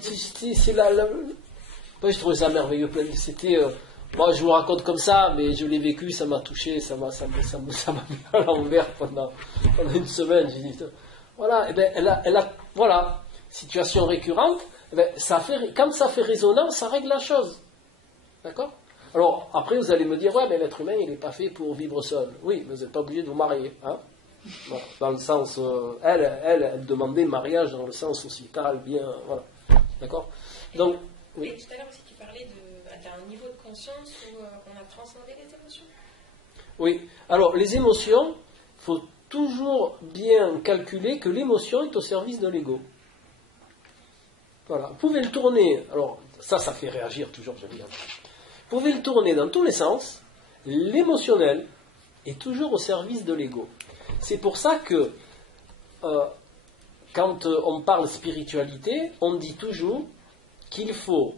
c'est moi, je trouvais ça merveilleux. C'était, moi, je vous raconte comme ça, mais je l'ai vécu, ça m'a touché, ça m'a mis à l'envers pendant une semaine. J'ai dit, voilà, et ben, elle a, voilà, situation récurrente. Eh bien, quand ça fait résonance, ça règle la chose. D'accord? Alors, après, vous allez me dire, ouais, mais l'être humain, il n'est pas fait pour vivre seul. Oui, mais vous n'êtes pas obligé de vous marier. Hein? Bon, dans le sens, elle demandait le mariage dans le sens sociétal, bien, voilà. D'accord? Donc, oui. Et tout à l'heure aussi, tu parlais d'un niveau de conscience où on a transcendé les émotions. Oui. Alors, les émotions, il faut toujours bien calculer que l'émotion est au service de l'ego. Voilà. Vous pouvez le tourner, alors ça fait réagir toujours, j'aime bien. Vous pouvez le tourner dans tous les sens, l'émotionnel est toujours au service de l'ego. C'est pour ça que quand on parle spiritualité, on dit toujours qu'il faut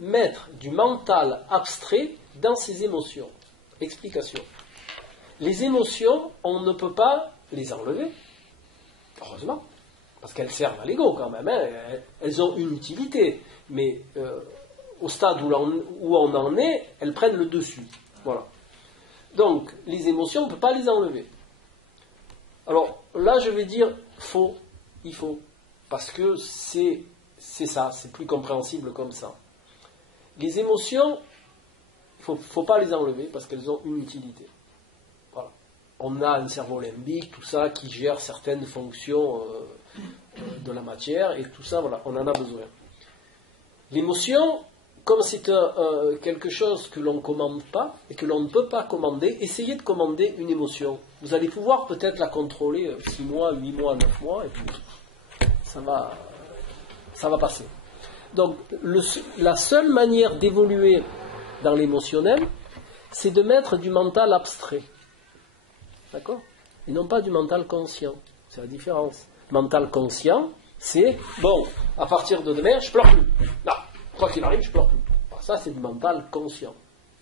mettre du mental abstrait dans ses émotions. Explication. Les émotions, on ne peut pas les enlever, heureusement. Parce qu'elles servent à l'ego quand même, hein. Elles ont une utilité, mais au stade où on en est, elles prennent le dessus. Voilà. Donc, les émotions, on ne peut pas les enlever. Alors, là, je vais dire faux, il faut, parce que c'est ça, c'est plus compréhensible comme ça. Les émotions, il ne faut pas les enlever, parce qu'elles ont une utilité. Voilà. On a un cerveau limbique, tout ça, qui gère certaines fonctions de la matière, et tout ça, voilà, on en a besoin. L'émotion, comme c'est quelque chose que l'on ne commande pas, et que l'on ne peut pas commander, essayez de commander une émotion. Vous allez pouvoir peut-être la contrôler 6 mois, 8 mois, 9 mois, et puis ça va passer. Donc, la seule manière d'évoluer dans l'émotionnel, c'est de mettre du mental abstrait. D'accord? Et non pas du mental conscient. C'est la différence. Mental conscient, c'est, bon, à partir de demain, je pleure plus. Non, quoi qu'il arrive, je pleure plus. Alors ça, c'est du mental conscient.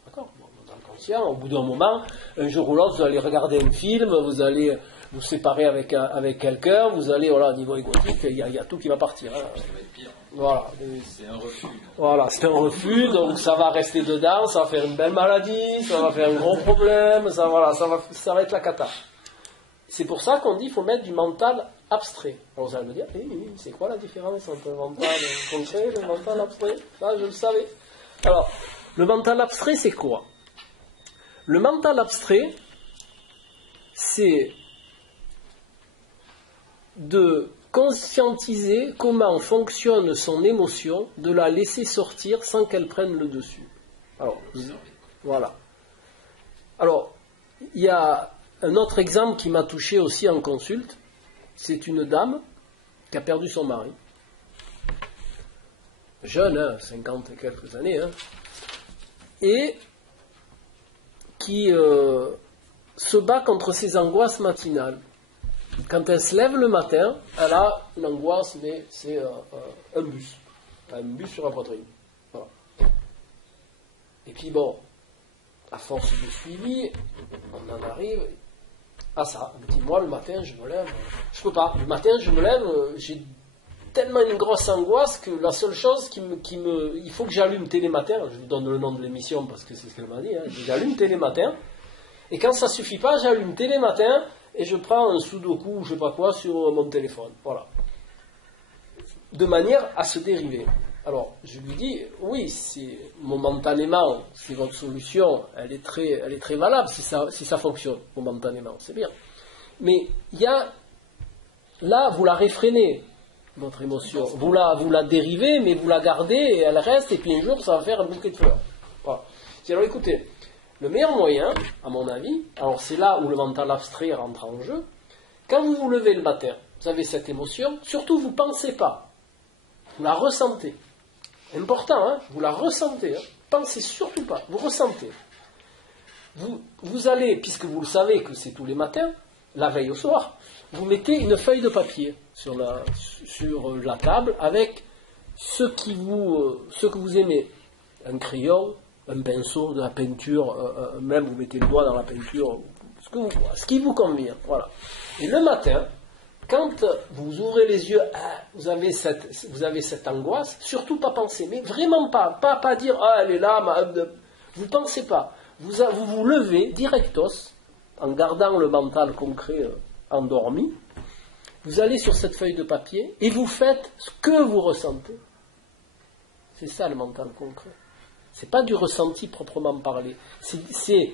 D'accord? Bon, mental conscient, au bout d'un moment, un jour ou l'autre, vous allez regarder un film, vous allez vous séparer avec quelqu'un, vous allez, voilà, au niveau égotique, il y a tout qui va partir. Hein. Ça va être pire. Voilà. C'est un refus. Voilà, c'est un refus, donc ça va rester dedans, ça va faire une belle maladie, ça va faire un gros problème, ça va être la cata. C'est pour ça qu'on dit qu'il faut mettre du mental abstrait. Alors vous allez me dire, c'est quoi la différence entre le mental concret et le mental abstrait? Ça, je le savais. Alors, le mental abstrait, c'est quoi? Le mental abstrait, c'est de conscientiser comment fonctionne son émotion, de la laisser sortir sans qu'elle prenne le dessus. Alors, voilà. Alors, il y a un autre exemple qui m'a touché aussi en consulte. C'est une dame qui a perdu son mari. Jeune, hein, 50 et quelques années, hein, et qui se bat contre ses angoisses matinales. Quand elle se lève le matin, elle a une angoisse, mais c'est un bus sur la poitrine. Voilà. Et puis bon, à force de suivi, on en arrive à ça. Elle me dit, moi le matin, je me lève, je peux pas. Le matin, je me lève, j'ai tellement une grosse angoisse que la seule chose il faut que j'allume Télématin. Je vous donne le nom de l'émission parce que c'est ce qu'elle m'a dit. Hein. J'allume Télématin. Et quand ça ne suffit pas, j'allume Télématin et je prends un sudoku ou je sais pas quoi sur mon téléphone. Voilà. De manière à se dériver. Alors, je lui dis, oui, momentanément, c'est votre solution, elle est très valable si ça fonctionne momentanément, c'est bien. Mais il y a, là, vous la réfrénez, votre émotion. Vous la dérivez, mais vous la gardez et elle reste, et puis un jour, ça va faire un bouquet de fleurs. Voilà. Alors écoutez, le meilleur moyen, à mon avis, alors c'est là où le mental abstrait rentre en jeu, quand vous vous levez le matin, vous avez cette émotion, surtout vous ne pensez pas, vous la ressentez. Important, hein, vous la ressentez, hein. Pensez surtout pas, vous ressentez. Vous allez, puisque vous le savez que c'est tous les matins, la veille au soir, vous mettez une feuille de papier sur la table avec ce que vous aimez. Un crayon, un pinceau, de la peinture, même vous mettez le doigt dans la peinture, ce qui vous convient. Voilà. Et le matin, quand vous ouvrez les yeux, vous avez cette angoisse, surtout pas penser, mais vraiment pas dire elle est là, vous ne pensez pas. Vous vous levez directos, en gardant le mental concret endormi, vous allez sur cette feuille de papier et vous faites ce que vous ressentez. C'est ça le mental concret. C'est pas du ressenti proprement parlé. C'est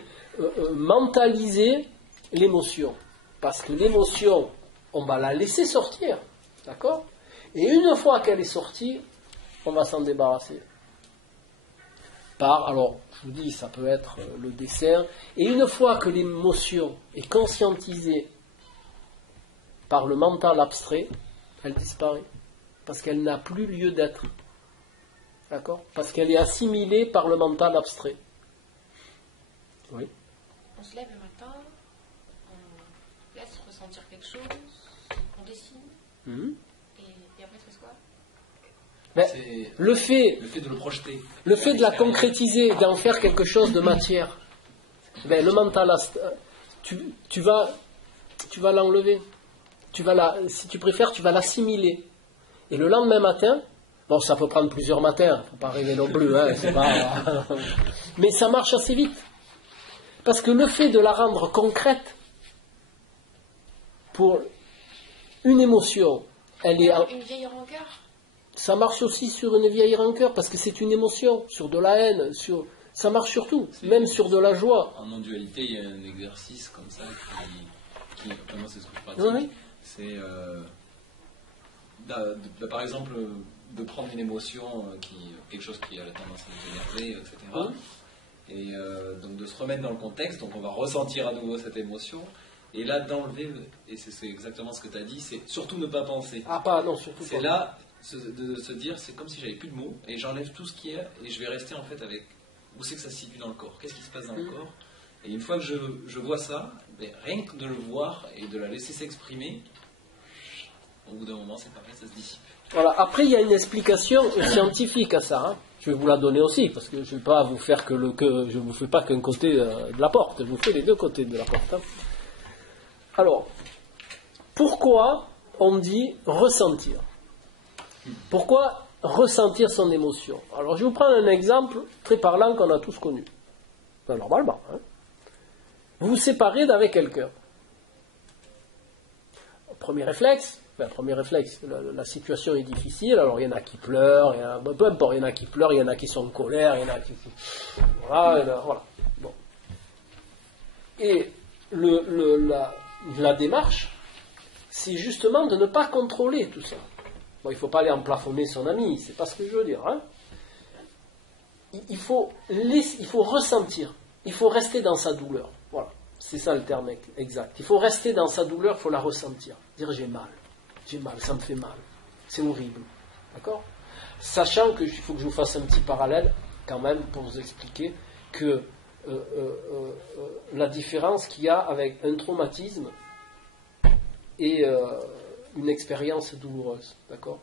mentaliser l'émotion. Parce que l'émotion, on va la laisser sortir. D'accord ? Et une fois qu'elle est sortie, on va s'en débarrasser. Alors, je vous dis, ça peut être le dessin. Et une fois que l'émotion est conscientisée par le mental abstrait, elle disparaît. Parce qu'elle n'a plus lieu d'être. D'accord ? Parce qu'elle est assimilée par le mental abstrait. Oui. On se lève le matin, on laisse ressentir quelque chose, on dessine, et après, tu fais quoi ? C'est le fait de le projeter. Le fait de la concrétiser, d'en faire quelque chose de matière, le mental, tu vas l'enlever. Si tu préfères, tu vas l'assimiler. Et le lendemain matin, bon, ça peut prendre plusieurs matins, il ne faut pas rêver non plus, hein, mais ça marche assez vite. Parce que le fait de la rendre concrète, pour une émotion, elle est... Une vieille rancœur. Ça marche aussi sur une vieille rancœur, parce que c'est une émotion, sur de la haine, ça marche sur tout, même sur de la joie. En non-dualité, il y a un exercice comme ça qui moi c'est ce que je pratique. Oui. C'est, par exemple, de prendre une émotion, quelque chose qui a la tendance à nous énerver, etc. Et donc de se remettre dans le contexte, donc on va ressentir à nouveau cette émotion. Et là, d'enlever, et c'est exactement ce que tu as dit, c'est surtout ne pas penser. Surtout pas. C'est là... de se dire, c'est comme si j'avais plus de mots et j'enlève tout ce qui est et je vais rester en fait avec où c'est que ça se situe dans le corps, qu'est-ce qui se passe dans le corps, et une fois que je vois ça, rien que de le voir et de la laisser s'exprimer, au bout d'un moment c'est pareil, ça se dissipe. Voilà. Après il y a une explication scientifique à ça, hein. Je vais vous la donner aussi, parce que je ne vais pas vous faire je vous fais pas qu'un côté de la porte, je vous fais les deux côtés de la porte, hein. Alors, pourquoi on dit ressentir ? Pourquoi ressentir son émotion ? Alors, je vais vous prendre un exemple très parlant qu'on a tous connu. Normalement. Hein. Vous vous séparez d'avec quelqu'un. Premier réflexe, la situation est difficile, alors il y en a qui pleurent, peu importe, il y en a qui pleurent, il y en a qui sont en colère, il y en a qui... Voilà. Bon. Et la démarche, c'est justement de ne pas contrôler tout ça. Bon, il ne faut pas aller en plafonner son ami, c'est pas ce que je veux dire. Hein. Il faut ressentir, il faut rester dans sa douleur. Voilà, c'est ça le terme exact. Il faut rester dans sa douleur, il faut la ressentir. Dire j'ai mal, ça me fait mal, c'est horrible. D'accord ? Sachant qu'il faut que je vous fasse un petit parallèle, quand même, pour vous expliquer que la différence qu'il y a avec un traumatisme et une expérience douloureuse, d'accord ?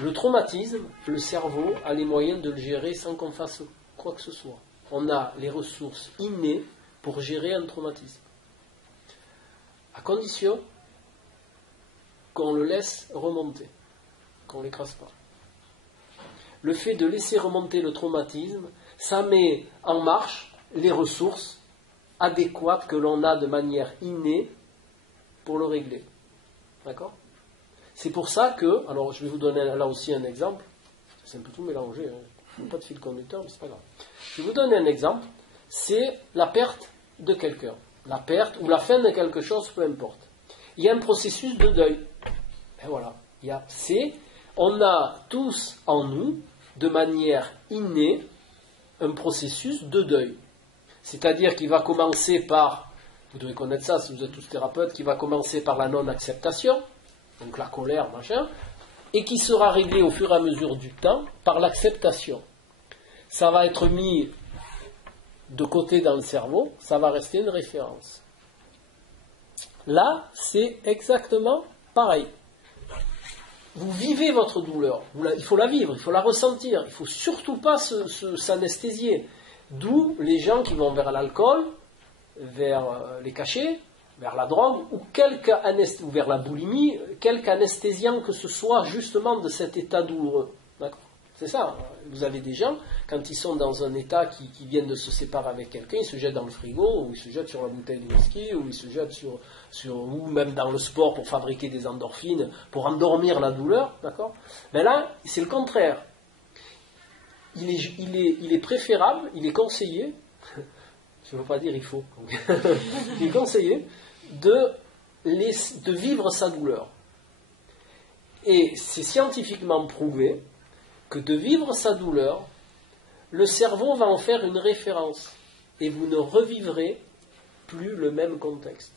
Le traumatisme, le cerveau a les moyens de le gérer sans qu'on fasse quoi que ce soit. On a les ressources innées pour gérer un traumatisme. À condition qu'on le laisse remonter, qu'on ne l'écrase pas. Le fait de laisser remonter le traumatisme, ça met en marche les ressources adéquate que l'on a de manière innée pour le régler. D'accord ? C'est pour ça que, alors je vais vous donner là aussi un exemple, c'est un peu tout mélangé, hein. Pas de fil conducteur, mais c'est pas grave. Je vais vous donner un exemple, c'est la perte de quelqu'un. La perte ou la fin de quelque chose, peu importe. Il y a un processus de deuil. Et voilà. On a tous en nous, de manière innée, un processus de deuil. C'est-à-dire qu'il va commencer par, vous devez connaître ça si vous êtes tous thérapeutes, qui va commencer par la non-acceptation, donc la colère, machin, et qui sera réglé au fur et à mesure du temps par l'acceptation. Ça va être mis de côté dans le cerveau, ça va rester une référence. Là, c'est exactement pareil. Vous vivez votre douleur, il faut la vivre, il faut la ressentir, il ne faut surtout pas s'anesthésier. D'où les gens qui vont vers l'alcool, vers les cachets, vers la drogue, ou vers la boulimie, quelque anesthésiant que ce soit justement de cet état douloureux. D'accord ? C'est ça. Vous avez des gens, quand ils sont dans un état qui viennent de se séparer avec quelqu'un, ils se jettent dans le frigo, ou ils se jettent sur la bouteille de whisky, ou ils se jettent ou même dans le sport pour fabriquer des endorphines, pour endormir la douleur. D'accord ? Mais là, c'est le contraire. Il est préférable, il est conseillé, je ne veux pas dire il faut, il est conseillé de vivre sa douleur. Et c'est scientifiquement prouvé que de vivre sa douleur, le cerveau va en faire une référence et vous ne revivrez plus le même contexte.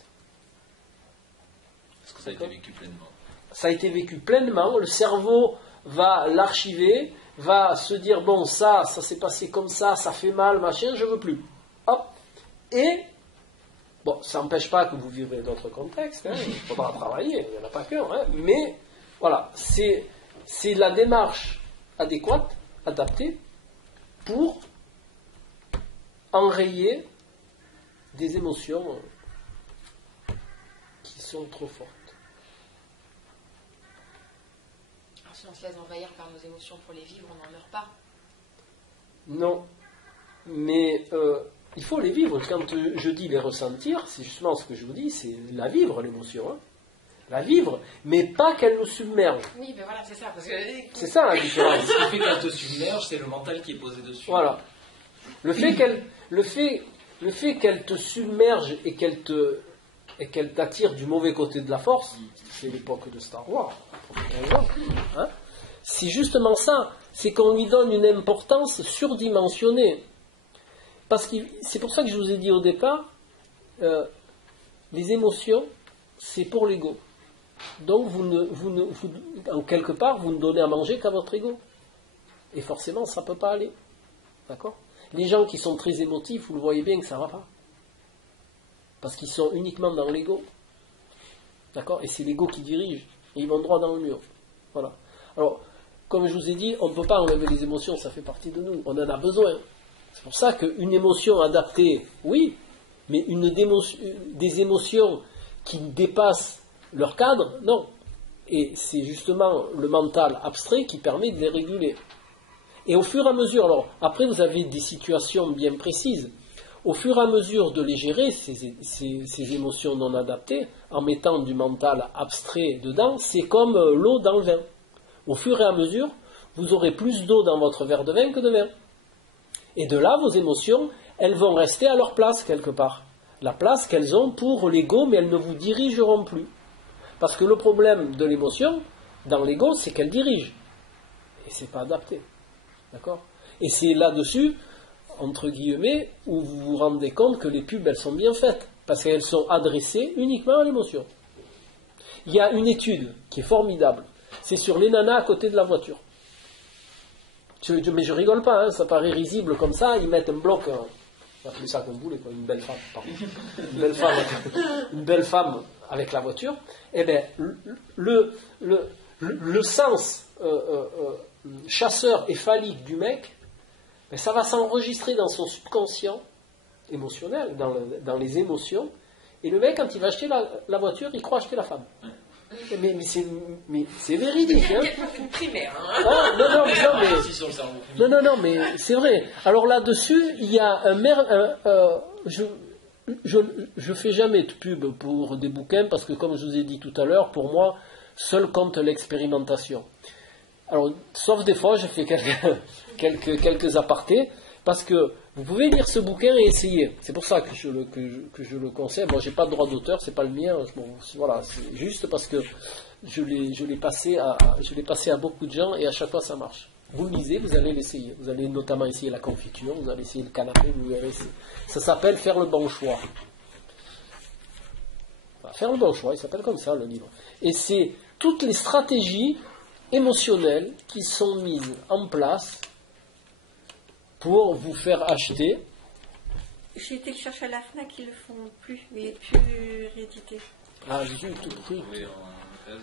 Est-ce que ça a été vécu pleinement ? Ça a été vécu pleinement, le cerveau va l'archiver, va se dire bon ça s'est passé comme ça fait mal, machin, je veux plus. Hop. Et bon, ça n'empêche pas que vous vivrez d'autres contextes, hein, il faudra travailler, il n'y en a pas qu'un, hein, mais voilà, c'est la démarche adéquate, adaptée, pour enrayer des émotions qui sont trop fortes. Alors, si on se laisse envahir par nos émotions pour les vivre, on n'en meurt pas. Non, mais il faut les vivre. Quand je dis les ressentir, c'est justement ce que je vous dis, c'est la vivre, l'émotion. Hein. La vivre, mais pas qu'elle nous submerge. Oui, mais voilà, c'est ça. Parce que... C'est ça la différence. Ce qui fait qu'elle te submerge, c'est le mental qui est posé dessus. Voilà. Le fait qu'elle te submerge et qu'elle t'attire du mauvais côté de la force, c'est l'époque de Star Wars. Hein, c'est justement ça. C'est qu'on lui donne une importance surdimensionnée. Parce que c'est pour ça que je vous ai dit au départ, les émotions, c'est pour l'ego. Donc, en quelque part, vous ne donnez à manger qu'à votre ego. Et forcément, ça ne peut pas aller. D'accord ? Les gens qui sont très émotifs, vous le voyez bien que ça ne va pas. Parce qu'ils sont uniquement dans l'ego. D'accord ? Et c'est l'ego qui dirige. Et ils vont droit dans le mur. Voilà. Alors, comme je vous ai dit, on ne peut pas enlever les émotions, ça fait partie de nous. On en a besoin. C'est pour ça qu'une émotion adaptée, oui, mais des émotions qui dépassent leur cadre, non. Et c'est justement le mental abstrait qui permet de les réguler. Et au fur et à mesure, alors après vous avez des situations bien précises, au fur et à mesure de les gérer, ces émotions non adaptées, en mettant du mental abstrait dedans, c'est comme l'eau dans le vin. Au fur et à mesure, vous aurez plus d'eau dans votre verre de vin que de vin. Et de là, vos émotions, elles vont rester à leur place quelque part. La place qu'elles ont pour l'ego, mais elles ne vous dirigeront plus. Parce que le problème de l'émotion, dans l'ego, c'est qu'elle dirige. Et c'est pas adapté. D'accord ? Et c'est là-dessus, entre guillemets, où vous vous rendez compte que les pubs, elles sont bien faites. Parce qu'elles sont adressées uniquement à l'émotion. Il y a une étude qui est formidable. C'est sur les nanas à côté de la voiture. Mais je rigole pas, hein, ça paraît risible comme ça, ils mettent un bloc, appelez ça comme vous voulez, une belle femme, pardon. Une belle femme avec la voiture, et bien le sens chasseur et phallique du mec, ben, ça va s'enregistrer dans son subconscient émotionnel, dans les émotions, et le mec, quand il va acheter la voiture, il croit acheter la femme. Mais c'est véridique, hein. C'est primaire, hein. Ah, non, mais c'est vrai. Alors là-dessus, il y a je fais jamais de pub pour des bouquins parce que, comme je vous ai dit tout à l'heure, pour moi, seul compte l'expérimentation. Alors, sauf des fois, je fais quelques apartés, parce que vous pouvez lire ce bouquin et essayer. C'est pour ça que je le conseille. Bon, j'ai pas de droit d'auteur, c'est pas le mien. Bon, voilà, c'est juste parce que je l'ai passé à beaucoup de gens et à chaque fois ça marche. Vous le lisez, vous allez l'essayer. Vous allez notamment essayer la confiture, vous allez essayer le canapé, vous verrez. Ça s'appelle Faire le bon choix. Enfin, Faire le bon choix, il s'appelle comme ça le livre. Et c'est toutes les stratégies émotionnelles qui sont mises en place pour vous faire acheter. J'ai été le chercher à la FNAC, ils le font plus, mais plus réédité. Ah, j'ai tout pris. Oui,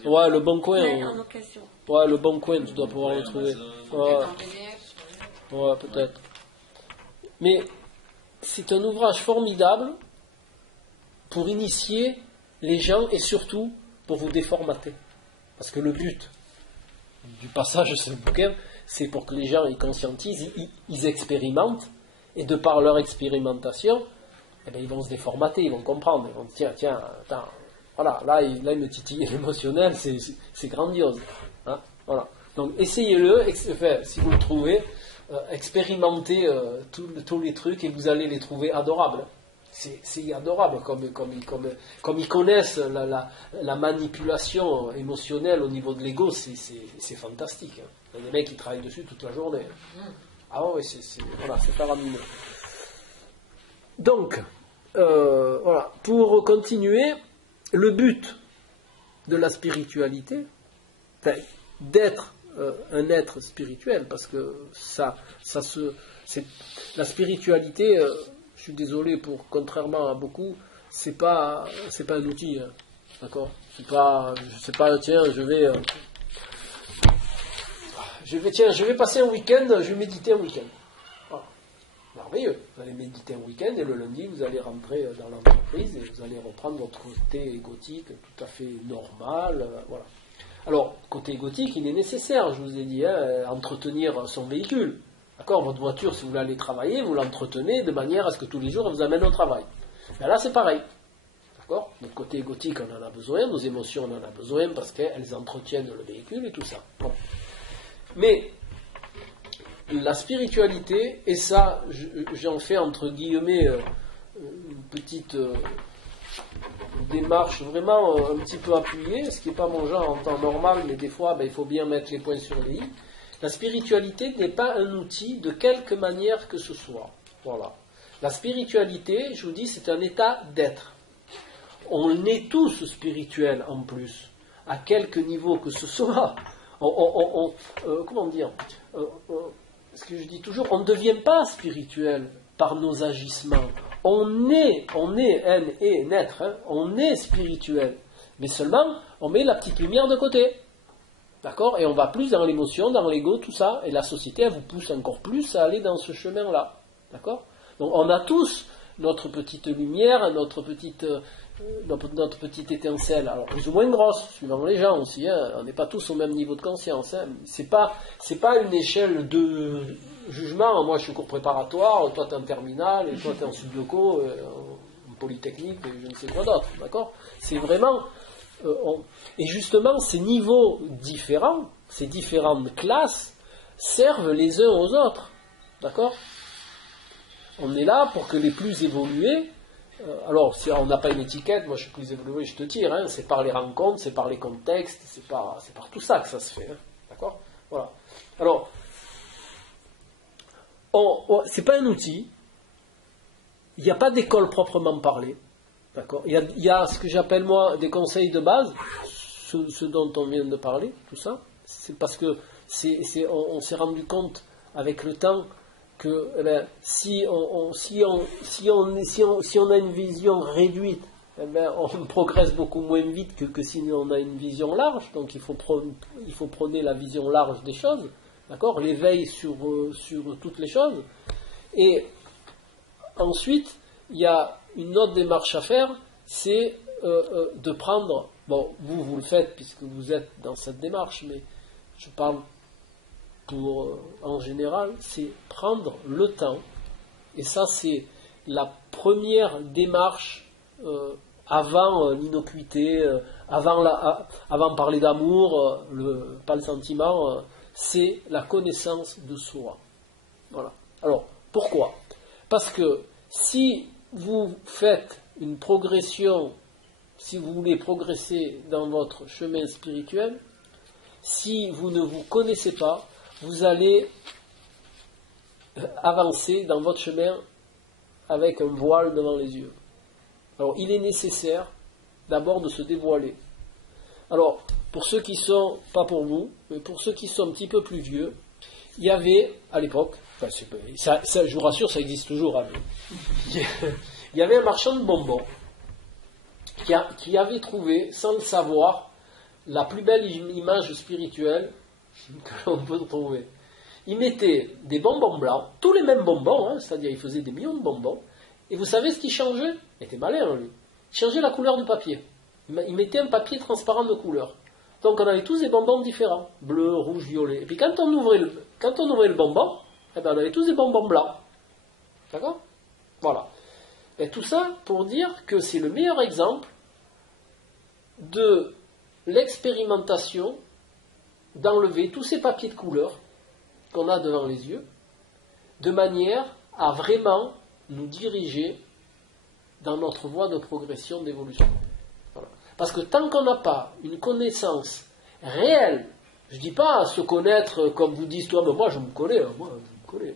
Ouais, le Bon Coin. Ouais, en occasion. Ouais, le Bon Coin, tu dois pouvoir le trouver. Ouais, En PDF. ouais, peut-être. Mais c'est un ouvrage formidable pour initier les gens et surtout pour vous déformater. Parce que le but du passage de ce bouquin, c'est pour que les gens ils conscientisent, ils expérimentent, et de par leur expérimentation, eh bien, ils vont se déformater, ils vont comprendre, ils vont dire tiens, attends, voilà, là il me titille l'émotionnel, c'est grandiose. Hein, voilà. Donc essayez-le, si vous le trouvez, expérimentez tous les trucs et vous allez les trouver adorables. C'est adorable, comme ils connaissent la manipulation émotionnelle au niveau de l'ego, c'est fantastique. Hein. Il y a des mecs qui travaillent dessus toute la journée. Ah ouais, voilà, c'est faramineux. Donc, voilà, pour continuer, le but de la spiritualité, d'être un être spirituel, parce que la spiritualité, je suis désolé contrairement à beaucoup, c'est pas un outil, hein, d'accord. C'est pas tiens, je vais passer un week-end, je vais méditer un week-end. Voilà. Merveilleux. Vous allez méditer un week-end et le lundi, vous allez rentrer dans l'entreprise et vous allez reprendre votre côté égotique tout à fait normal. Voilà. Alors, côté égotique, il est nécessaire, je vous ai dit, hein, entretenir son véhicule. D'accord, votre voiture, si vous voulez aller travailler, vous l'entretenez de manière à ce que tous les jours, elle vous amène au travail. Mais là, c'est pareil. D'accord, notre côté égotique, on en a besoin, nos émotions, on en a besoin parce qu'elles entretiennent le véhicule et tout ça. Bon. Mais la spiritualité, et ça, j'en fais entre guillemets une petite démarche vraiment un petit peu appuyée, ce qui n'est pas mon genre en temps normal, mais des fois, il faut bien mettre les points sur les i. La spiritualité n'est pas un outil de quelque manière que ce soit. Voilà. La spiritualité, je vous dis, c'est un état d'être. On est tous spirituels en plus, à quelque niveau que ce soit. Comment dire, ce que je dis toujours, on ne devient pas spirituel par nos agissements. On est naître, hein, on est spirituel. Mais seulement, on met la petite lumière de côté. D'accord? Et on va plus dans l'émotion, dans l'ego, tout ça. Et la société, elle vous pousse encore plus à aller dans ce chemin-là. D'accord? Donc on a tous notre petite lumière, notre petite étincelle. Alors plus ou moins grosse, suivant les gens aussi. Hein. On n'est pas tous au même niveau de conscience. Hein. C'est pas une échelle de jugement. Moi, je suis cours préparatoire, toi, tu es en terminale, et toi, tu es en subloco, en polytechnique, et je ne sais quoi d'autre. D'accord? C'est vraiment... Et justement, ces niveaux différents, ces différentes classes, servent les uns aux autres. D'accord? On est là pour que les plus évolués, alors si on n'a pas une étiquette, moi je suis plus évolué, je te tire, hein, c'est par les rencontres, c'est par les contextes, c'est par tout ça que ça se fait. Hein, d'accord? Voilà. Alors, c'est pas un outil, il n'y a pas d'école proprement parlée. D'accord. Il y a ce que j'appelle moi des conseils de base, ce dont on vient de parler, tout ça. C'est parce que on s'est rendu compte avec le temps que si on a une vision réduite, on progresse beaucoup moins vite que si on a une vision large. Donc il faut prôner la vision large des choses, d'accord, l'éveil sur toutes les choses. Et ensuite, il y a une autre démarche à faire, c'est de prendre, bon, vous le faites puisque vous êtes dans cette démarche, mais je parle en général, c'est prendre le temps, et ça c'est la première démarche avant l'innocuité, avant parler d'amour, pas le sentiment, c'est la connaissance de soi. Voilà. Alors, pourquoi ? Parce que si vous faites une progression, si vous voulez progresser dans votre chemin spirituel, si vous ne vous connaissez pas, vous allez avancer dans votre chemin avec un voile devant les yeux. Alors, il est nécessaire d'abord de se dévoiler. Alors, pour ceux qui sont, pas pour vous, mais pour ceux qui sont un petit peu plus vieux, il y avait, à l'époque, ça, je vous rassure, ça existe toujours, hein, il y avait un marchand de bonbons qui avait trouvé, sans le savoir, la plus belle image spirituelle que l'on peut trouver. Il mettait des bonbons blancs, tous les mêmes bonbons, hein, c'est-à-dire il faisait des millions de bonbons, et vous savez ce qu'il changeait ? Il était malin, lui. Il changeait la couleur du papier. Il mettait un papier transparent de couleur. Donc on avait tous des bonbons différents, bleu, rouge, violet. Et puis quand on ouvrait le bonbon, eh ben on avait tous des bonbons blancs. D'accord ? Voilà. Et tout ça pour dire que c'est le meilleur exemple de l'expérimentation d'enlever tous ces papiers de couleur qu'on a devant les yeux, de manière à vraiment nous diriger dans notre voie de progression, d'évolution. Voilà. Parce que tant qu'on n'a pas une connaissance réelle, je ne dis pas se connaître comme vous dites, toi, mais moi je me connais,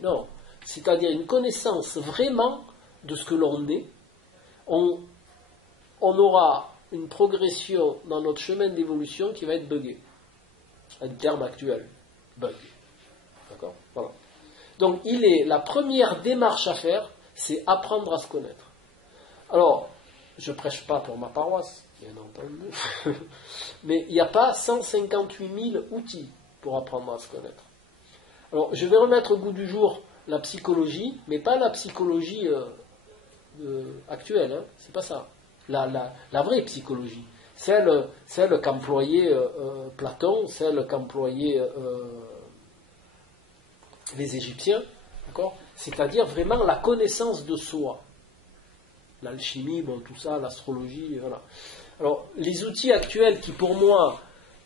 non. C'est-à-dire une connaissance vraiment de ce que l'on est, on aura une progression dans notre chemin d'évolution qui va être buggé. Un terme actuel, bug. D'accord ? Voilà. Donc la première démarche à faire, c'est apprendre à se connaître. Alors, je ne prêche pas pour ma paroisse, bien entendu, mais il n'y a pas 158 000 outils pour apprendre à se connaître. Alors, je vais remettre au goût du jour la psychologie, mais pas la psychologie actuelle, hein, c'est pas ça. La vraie psychologie, celle qu'employait Platon, celle qu'employaient les Égyptiens, d'accord ? C'est-à-dire vraiment la connaissance de soi. L'alchimie, bon, tout ça, l'astrologie, voilà. Alors, les outils actuels qui, pour moi,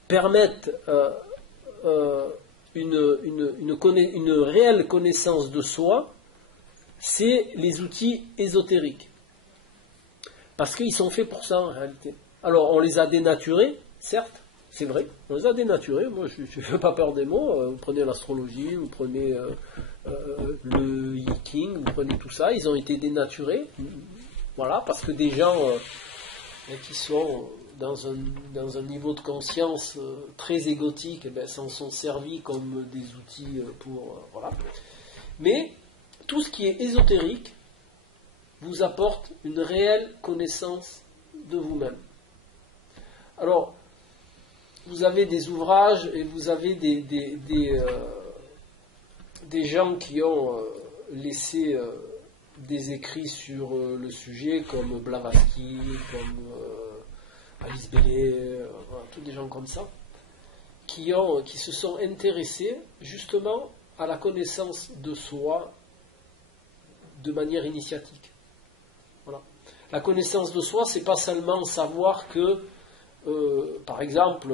permettent une réelle connaissance de soi, c'est les outils ésotériques. Parce qu'ils sont faits pour ça, en réalité. Alors, on les a dénaturés, certes, c'est vrai, on les a dénaturés. Moi, je ne fais pas peur des mots. Vous prenez l'astrologie, vous prenez le yiking, vous prenez tout ça, ils ont été dénaturés. Voilà, parce que des gens qui sont dans un niveau de conscience très égotique, s'en sont servis comme des outils pour... voilà. Mais tout ce qui est ésotérique vous apporte une réelle connaissance de vous-même. Alors, vous avez des ouvrages et vous avez des gens qui ont laissé... des écrits sur le sujet, comme Blavatsky, comme Alice Bellet, voilà, tous des gens comme ça, qui se sont intéressés justement à la connaissance de soi de manière initiatique. Voilà. La connaissance de soi, c'est pas seulement savoir que, par exemple,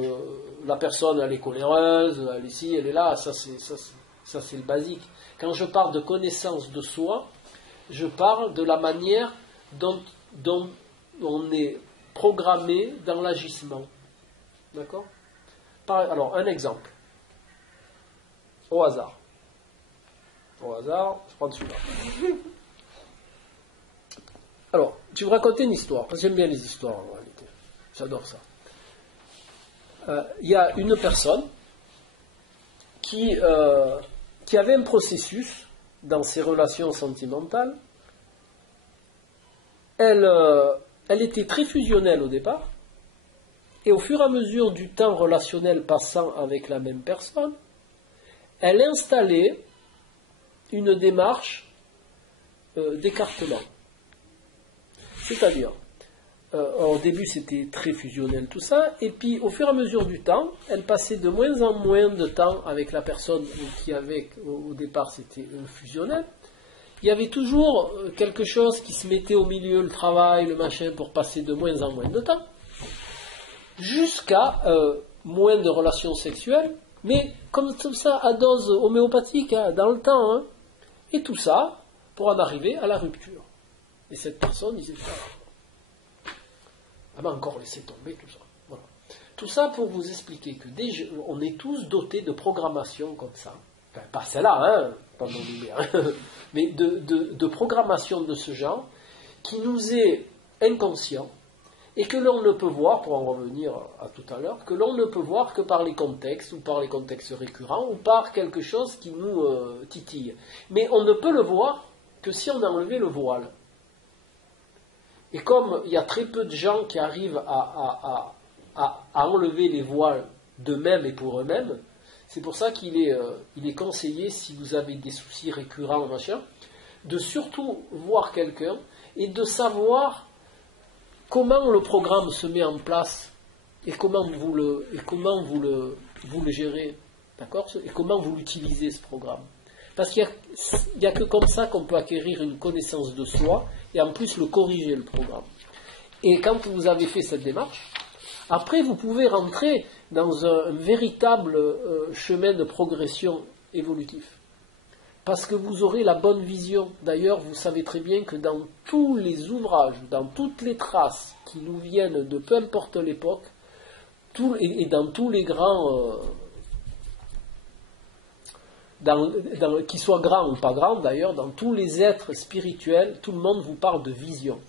la personne elle est coléreuse, elle est ici, elle est là, ça c'est le basique. Quand je parle de connaissance de soi, je parle de la manière dont on est programmé dans l'agissement. D'accord ? Alors, un exemple. Au hasard. Je prends celui-là. Alors, je vais vous raconter une histoire. J'aime bien les histoires, en réalité. J'adore ça. Il y a une personne qui avait un processus dans ses relations sentimentales. Elle était très fusionnelle au départ, et au fur et à mesure du temps relationnel passant avec la même personne, elle installait une démarche d'écartement. C'est-à-dire, au début c'était très fusionnel tout ça, et puis au fur et à mesure du temps, elle passait de moins en moins de temps avec la personne qui au départ c'était fusionnel, il y avait toujours quelque chose qui se mettait au milieu, le travail, le machin, pour passer de moins en moins de temps, jusqu'à moins de relations sexuelles, mais comme ça, à dose homéopathique, hein, dans le temps, hein, et tout ça, pour en arriver à la rupture. Et cette personne disait, elle m'a encore laissé tomber tout ça. Voilà. Tout ça pour vous expliquer que on est tous dotés de programmation comme ça. Enfin, pas celle-là, hein, pas mon numéro, mais de programmation de ce genre, qui nous est inconscient, et que l'on ne peut voir, pour en revenir à tout à l'heure, que l'on ne peut voir que par les contextes, ou par les contextes récurrents, ou par quelque chose qui nous titille. Mais on ne peut le voir que si on a enlevé le voile. Et comme il y a très peu de gens qui arrivent à enlever les voiles d'eux-mêmes et pour eux-mêmes, c'est pour ça qu'il est conseillé, si vous avez des soucis récurrents, machin, de surtout voir quelqu'un et de savoir comment le programme se met en place et comment vous le gérez, d'accord, et comment vous l'utilisez, ce programme. Parce qu'il n'y a que comme ça qu'on peut acquérir une connaissance de soi et en plus le corriger, le programme. Et quand vous avez fait cette démarche, après vous pouvez rentrer dans un véritable chemin de progression évolutif. Parce que vous aurez la bonne vision. D'ailleurs, vous savez très bien que dans tous les ouvrages, dans toutes les traces qui nous viennent de peu importe l'époque, et dans tous les grands, qui soient grands ou pas grands d'ailleurs, dans tous les êtres spirituels, tout le monde vous parle de vision.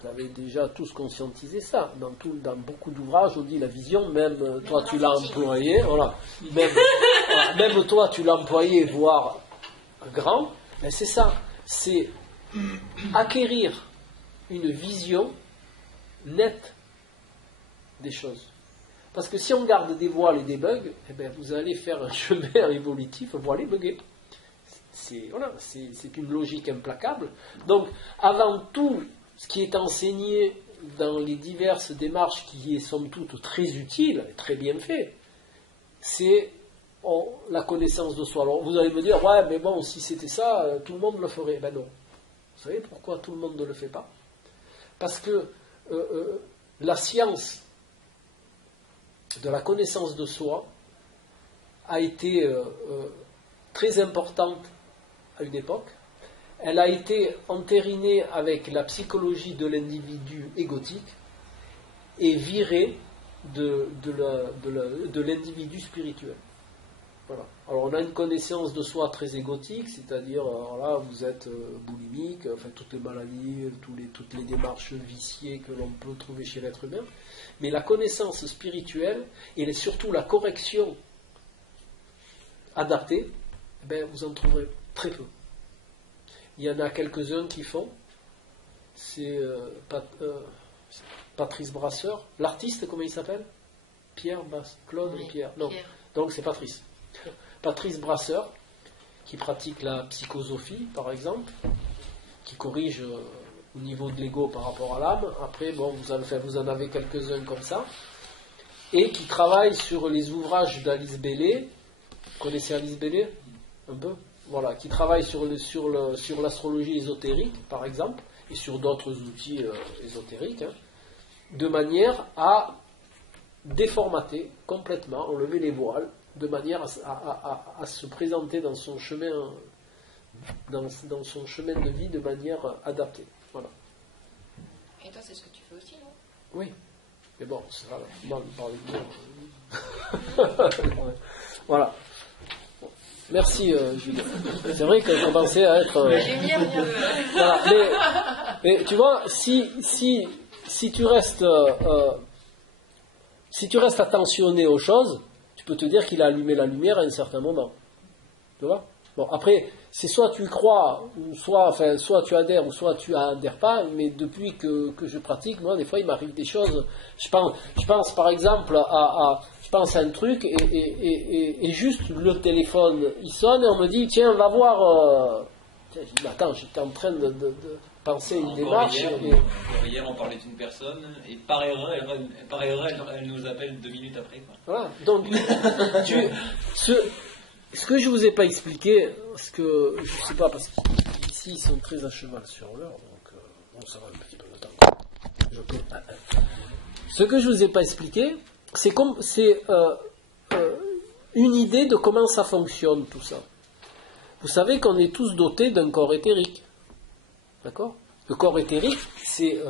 Vous avez déjà tous conscientisé ça. Dans beaucoup d'ouvrages, on dit la vision, même toi tu l'as employé, voilà. Même toi tu l'as employé, voire grand, mais c'est ça. C'est acquérir une vision nette des choses. Parce que si on garde des voiles et des bugs, eh bien, vous allez faire un chemin évolutif, vous allez bugger. C'est une logique implacable. Donc, avant tout, ce qui est enseigné dans les diverses démarches qui est somme toute très utile et très bien fait, c'est la connaissance de soi. Alors vous allez me dire, ouais, mais bon, si c'était ça, tout le monde le ferait. Ben non. Vous savez pourquoi tout le monde ne le fait pas? Parce que la science de la connaissance de soi a été très importante à une époque. Elle a été entérinée avec la psychologie de l'individu égotique et virée de l'individu spirituel. Voilà. Alors on a une connaissance de soi très égotique, c'est-à-dire là vous êtes boulimique, enfin toutes les maladies, toutes les démarches viciées que l'on peut trouver chez l'être humain, mais la connaissance spirituelle et surtout la correction adaptée, eh bien, vous en trouverez très peu. Il y en a quelques-uns qui font, c'est Patrice Brasseur, l'artiste, comment il s'appelle? Claude et Pierre. Non, Pierre. Donc c'est Patrice. Patrice Brasseur, qui pratique la psychosophie, par exemple, qui corrige au niveau de l'ego par rapport à l'âme. Après, bon, vous en avez quelques-uns comme ça, et qui travaille sur les ouvrages d'Alice Bailey. Vous connaissez Alice Bailey? Un peu? Voilà, qui travaille sur l'astrologie ésotérique, par exemple, et sur d'autres outils ésotériques, hein, de manière à déformater complètement, enlever les voiles, de manière à se présenter dans son chemin de vie de manière adaptée. Voilà. Et toi, c'est ce que tu fais aussi, non? Oui. Mais bon, c'est pas mal de parler de moi. Voilà. Merci, Julien. C'est vrai que je commençais à être... Voilà, mais tu vois, si tu restes attentionné aux choses, tu peux te dire qu'il a allumé la lumière à un certain moment. Tu vois? Bon, après, c'est soit tu y crois, soit tu adhères, ou soit tu adhères pas, mais depuis que je pratique, moi, des fois, il m'arrive des choses. Je pense par exemple je pense à un truc, et juste le téléphone, il sonne, et on me dit, tiens, va voir... Je dis, attends, j'étais en train de penser une démarche. Hier, on parlait d'une personne, et par erreur, elle nous appelle 2 minutes après. Quoi. Voilà, donc, ce que je ne vous ai pas expliqué, parce que, je ne sais pas, parce que S'ils sont très à cheval sur l'heure, donc bon, ça va un petit peu de temps. Je peux... Ce que je ne vous ai pas expliqué, c'est une idée de comment ça fonctionne tout ça. Vous savez qu'on est tous dotés d'un corps éthérique. D'accord ? Le corps éthérique, c'est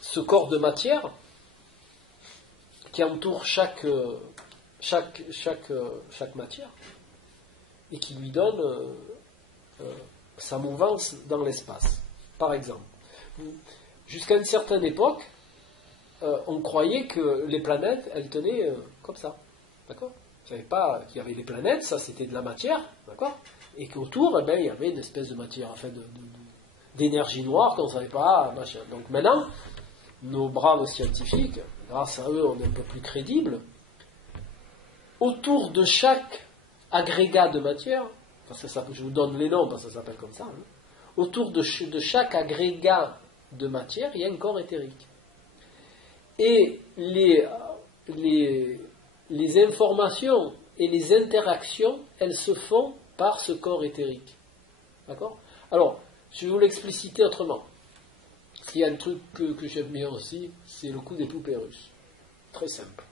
ce corps de matière qui entoure chaque matière et qui lui donne sa mouvance dans l'espace. Par exemple, jusqu'à une certaine époque, on croyait que les planètes, elles tenaient comme ça. D'accord ? Vous ne savez pas qu'il y avait des planètes, ça c'était de la matière, d'accord ? Et qu'autour, eh ben, il y avait une espèce de matière, enfin d'énergie noire qu'on ne savait pas, machin. Donc maintenant, nos braves scientifiques, grâce à eux, on est un peu plus crédibles. Autour de chaque agrégat de matière, parce que ça, je vous donne les noms parce que ça s'appelle comme ça, hein, autour de chaque agrégat de matière, il y a un corps éthérique. Et les informations et les interactions, elles se font par ce corps éthérique. D'accord ? Alors, je vais vous l'expliciter autrement. Il y a un truc que j'aime bien aussi, c'est le coup des poupées russes. Très simple.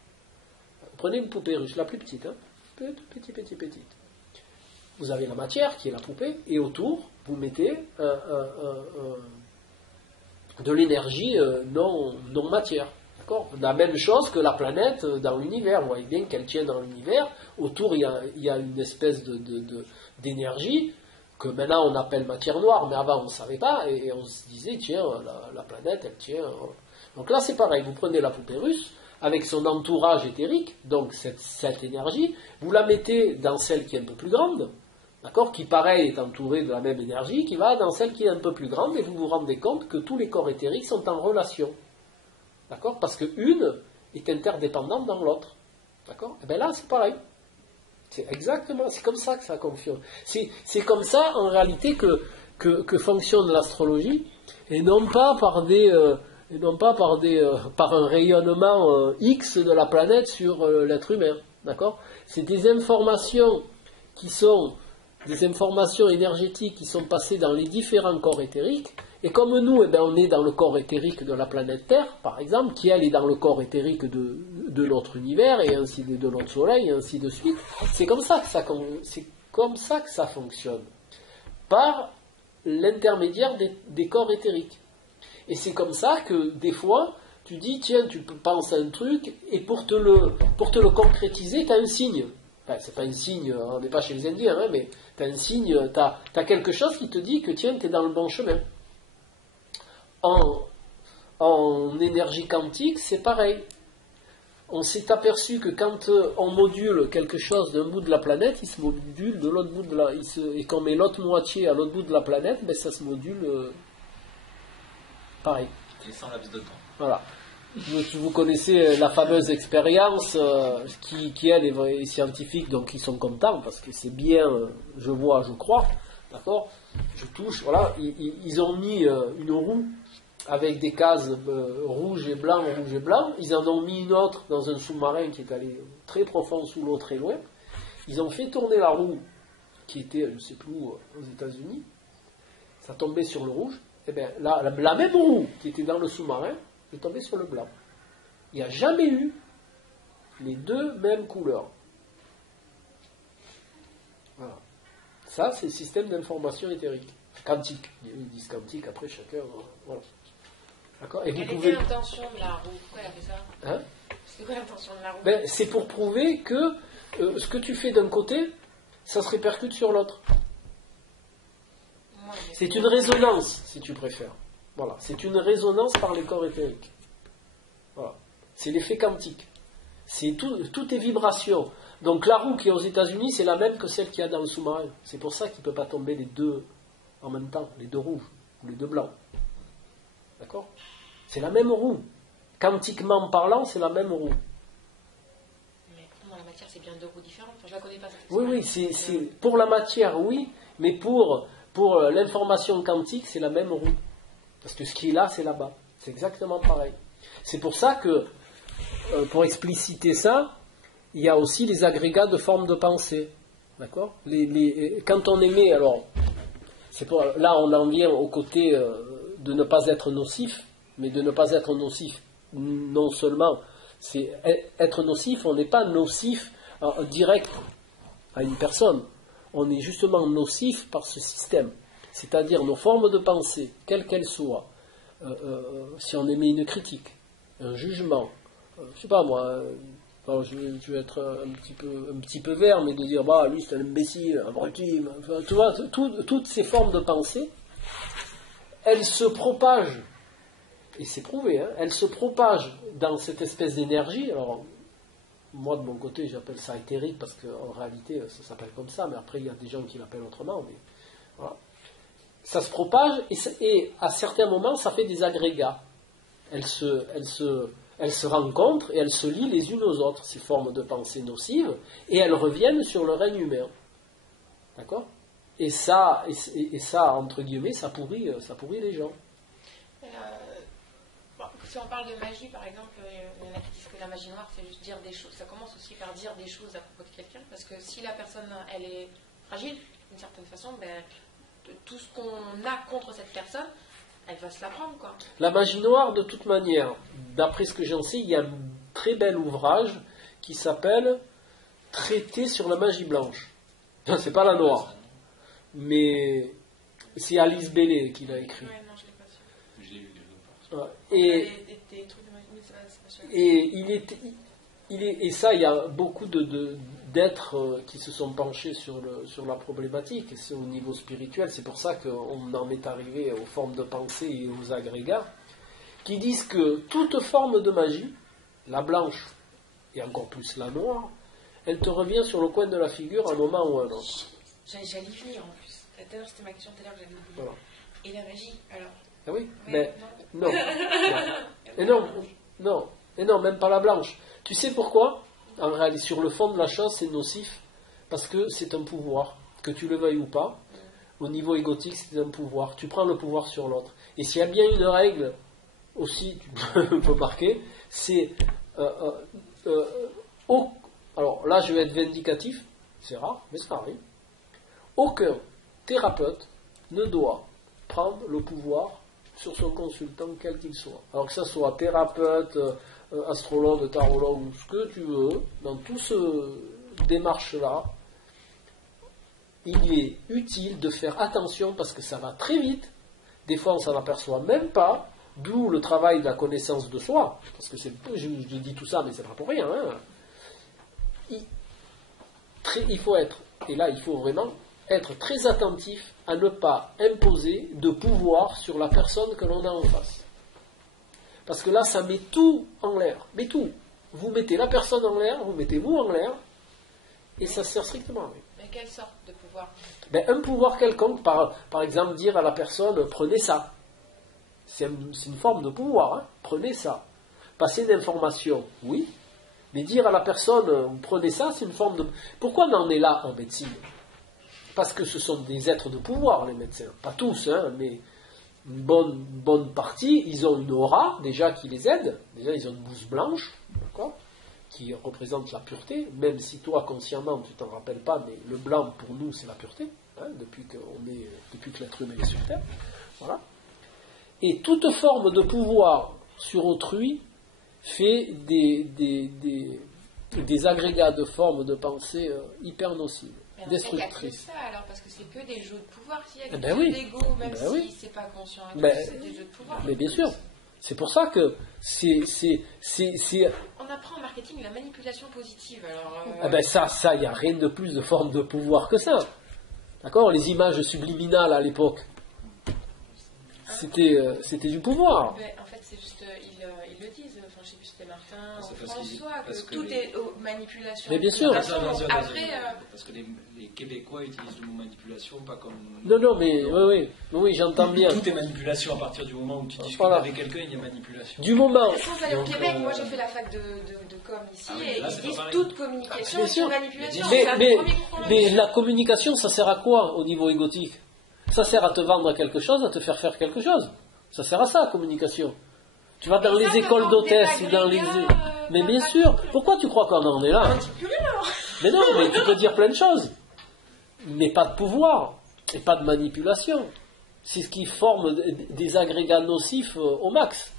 Prenez une poupée russe, la plus petite, hein, petite. Vous avez la matière qui est la poupée, et autour, vous mettez de l'énergie non matière. D'accord ? La même chose que la planète dans l'univers. Vous voyez bien qu'elle tient dans l'univers. Autour, il y a une espèce d'énergie que maintenant on appelle matière noire, mais avant on ne savait pas, et on se disait, tiens, la planète, elle tient... Donc là c'est pareil, vous prenez la poupée russe, avec son entourage éthérique, donc cette énergie, vous la mettez dans celle qui est un peu plus grande, d'accord, qui pareil est entourée de la même énergie, qui va dans celle qui est un peu plus grande, et vous vous rendez compte que tous les corps éthériques sont en relation, d'accord, parce qu'une est interdépendante dans l'autre, d'accord, et bien là c'est pareil. C'est comme ça que ça fonctionne. C'est comme ça, en réalité, que fonctionne l'astrologie, et non pas par un rayonnement X de la planète sur l'être humain. D'accord ? C'est des informations qui sont des informations énergétiques qui sont passées dans les différents corps éthériques. Et comme nous, on est dans le corps éthérique de la planète Terre, par exemple, qui elle est dans le corps éthérique de notre univers, et ainsi de notre Soleil, et ainsi de suite, c'est comme ça que ça fonctionne. Par l'intermédiaire des corps éthériques. Et c'est comme ça que, des fois, tu dis, tiens, tu penses à un truc, et pour te le concrétiser, tu as un signe. Enfin, c'est pas un signe, on n'est pas chez les Indiens, hein, mais tu as un signe, tu as quelque chose qui te dit que, tiens, tu es dans le bon chemin. En énergie quantique, c'est pareil. On s'est aperçu que quand on module quelque chose d'un bout de la planète, il se module de l'autre bout et qu'on met l'autre moitié à l'autre bout de la planète, ben ça se module pareil. Et sans laps de temps. Voilà. Vous connaissez la fameuse expérience qui elle est scientifique, donc ils sont contents parce que c'est bien, je vois, je crois, d'accord, je touche, voilà, ils ont mis une roue avec des cases rouge et blanc, ils en ont mis une autre dans un sous-marin qui est allé très profond sous l'eau, très loin, ils ont fait tourner la roue qui était, je ne sais plus où, aux États-Unis, ça tombait sur le rouge, et bien la même roue qui était dans le sous-marin est tombée sur le blanc. Il n'y a jamais eu les deux mêmes couleurs. Voilà. Ça, c'est le système d'information éthérique. Quantique. Ils disent quantique, après chacun... Voilà. D'accord. Et quelle était l'intention de la roue? Pourquoi elle a fait ça? Hein? C'est quoi l'intention de la roue? Ben, c'est pour prouver que ce que tu fais d'un côté, ça se répercute sur l'autre. C'est une résonance, si tu préfères. Voilà. C'est une résonance par les corps éthériques. Voilà. C'est l'effet quantique. C'est tout est vibration. Donc la roue qui est aux États-Unis, c'est la même que celle qu'il y a dans le sous-marin. C'est pour ça qu'il ne peut pas tomber les deux en même temps, les deux rouges ou les deux blancs. D'accord? C'est la même roue. Quantiquement parlant, c'est la même roue. Mais dans la matière, c'est bien deux roues différentes. Enfin, je la connais pas. Oui, c'est pour la matière, oui, mais pour l'information quantique, c'est la même roue. Parce que ce qui est là, c'est là-bas. C'est exactement pareil. C'est pour ça que, pour expliciter ça, il y a aussi les agrégats de forme de pensée. D'accord? Quand on émet, alors, Là, on en vient au côté de ne pas être nocif, mais de ne pas être nocif, non seulement, c'est être nocif, on n'est pas nocif direct à une personne, on est justement nocif par ce système, c'est-à-dire nos formes de pensée, quelles qu'elles soient, si on émet une critique, un jugement, je sais pas moi, je vais être un petit peu vert, mais de dire bah lui c'est un imbécile, un abruti, enfin, tu vois, toutes ces formes de pensée, elles se propagent, et c'est prouvé, hein, elles se propagent dans cette espèce d'énergie. Alors moi de mon côté j'appelle ça éthérique parce qu'en réalité ça s'appelle comme ça, mais après il y a des gens qui l'appellent autrement, mais voilà. Ça se propage et à certains moments ça fait des agrégats. Elles se rencontrent et elles se lient les unes aux autres, ces formes de pensée nocives, et elles reviennent sur le règne humain. D'accord ? Et ça, entre guillemets, ça pourrit les gens. Si on parle de magie, par exemple, il y en a qui disent que la magie noire, c'est juste dire des choses. Ça commence aussi par dire des choses à propos de quelqu'un, parce que si la personne, elle est fragile, d'une certaine façon, tout ce qu'on a contre cette personne, elle va se la prendre, quoi. La magie noire, de toute manière, d'après ce que j'en sais, il y a un très bel ouvrage qui s'appelle Traité sur la magie blanche. C'est pas la noire, mais c'est Alice Bailey qui l'a écrit. Ouais, non, je l'ai pas su. Je l'ai lu quelque part. Des trucs de magie, mais c'est pas sûr. Et ça, il y a beaucoup d'êtres qui se sont penchés sur la problématique, et c'est au niveau spirituel, c'est pour ça qu'on en est arrivé aux formes de pensée et aux agrégats, qui disent que toute forme de magie, la blanche et encore plus la noire, elle te revient sur le coin de la figure à un moment ou à un autre. J'allais y venir en plus. Tout à l'heure, c'était ma question, tout à l'heure, j'allais y venir. Voilà. Et la magie, alors Ah oui, ouais, mais non. Et non, même pas la blanche. Tu sais pourquoi ? En réalité, sur le fond de la chose, c'est nocif, parce que c'est un pouvoir, que tu le veuilles ou pas. Au niveau égotique, c'est un pouvoir. Tu prends le pouvoir sur l'autre. Et s'il y a bien une règle aussi, tu peux marquer, c'est alors là, je vais être vindicatif, c'est rare, mais ça arrive. Aucun thérapeute ne doit prendre le pouvoir sur son consultant, quel qu'il soit. Alors que ça soit thérapeute, astrologue, tarologue, ou ce que tu veux, dans toute cette démarche-là, il est utile de faire attention parce que ça va très vite. Des fois, on ne s'en aperçoit même pas, d'où le travail de la connaissance de soi. Parce que je dis tout ça, mais c'est pas pour rien. Hein. Il faut être, et là, il faut vraiment être très attentif à ne pas imposer de pouvoir sur la personne que l'on a en face. Parce que là, ça met tout en l'air. Mais tout. Vous mettez la personne en l'air, vous mettez vous en l'air, et ça sert strictement à rien. Mais quelle sorte de pouvoir ? Un pouvoir quelconque, par exemple, dire à la personne, prenez ça. C'est une forme de pouvoir, hein. Prenez ça. Passer d'informations, oui. Mais dire à la personne, prenez ça, c'est une forme de... Pourquoi on en est là en médecine ? Parce que ce sont des êtres de pouvoir, les médecins. Pas tous, hein, mais une bonne partie. Ils ont une aura, déjà, qui les aide. Déjà, ils ont une blouse blanche, d'accord, qui représente la pureté. Même si toi, consciemment, tu t'en rappelles pas, mais le blanc, pour nous, c'est la pureté, hein, depuis que l'être humain est sur Terre. Voilà. Et toute forme de pouvoir sur autrui fait des agrégats de formes de pensée hyper nocives. Destructrice. Ça alors parce que c'est que des jeux de pouvoir, s'il y a des jeux d'ego, même si c'est pas conscient, c'est des jeux de pouvoir. Mais bien sûr, c'est pour ça que c'est. On apprend en marketing la manipulation positive. Alors, ça, il n'y a rien de plus de forme de pouvoir que ça. D'accord ? Les images subliminales à l'époque, c'était du pouvoir. En fait, c'est juste, ils le disent, enfin, je sais plus si c'était Martin ou François, que tout est manipulation. Mais bien sûr. Parce que les Québécois utilisent le mot manipulation pas comme... Non, mais oui, j'entends bien. Tout est manipulation à partir du moment où tu discutes avec quelqu'un, il y a manipulation. Du moment... Sans aller au Québec, moi j'ai fait la fac de com ici, et ils disent toute communication c'est manipulation. Mais la communication, ça sert à quoi au niveau égotique ? Ça sert à te vendre quelque chose, à te faire faire quelque chose. Ça sert à ça, la communication. Tu vas dans les écoles d'hôtesse, dans les... Mais bien sûr, pourquoi tu crois qu'on en est là ? Mais non, mais tu peux dire plein de choses. Mais pas de pouvoir. et pas de manipulation. C'est ce qui forme des agrégats nocifs au max.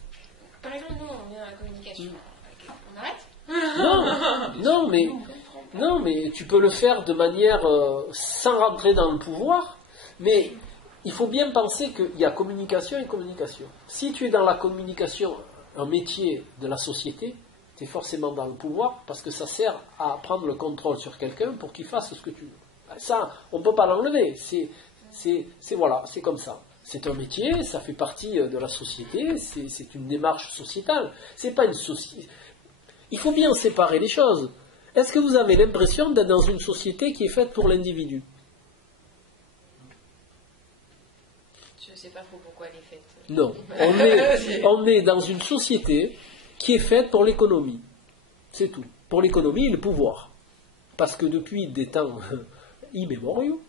Par exemple, nous, on est dans la communication. On arrête? Non, mais tu peux le faire de manière sans rentrer dans le pouvoir, mais il faut bien penser qu'il y a communication et communication. Si tu es dans la communication, un métier de la société, tu es forcément dans le pouvoir parce que ça sert à prendre le contrôle sur quelqu'un pour qu'il fasse ce que tu veux. Ça, on ne peut pas l'enlever. Voilà, c'est comme ça. C'est un métier, ça fait partie de la société, c'est une démarche sociétale. C'est pas une société. Il faut bien séparer les choses. Est-ce que vous avez l'impression d'être dans une société qui est faite pour l'individu? Je ne sais pas trop pourquoi elle est faite. Non. On est dans une société qui est faite pour l'économie. C'est tout. Pour l'économie et le pouvoir. Parce que depuis des temps immémoriaux,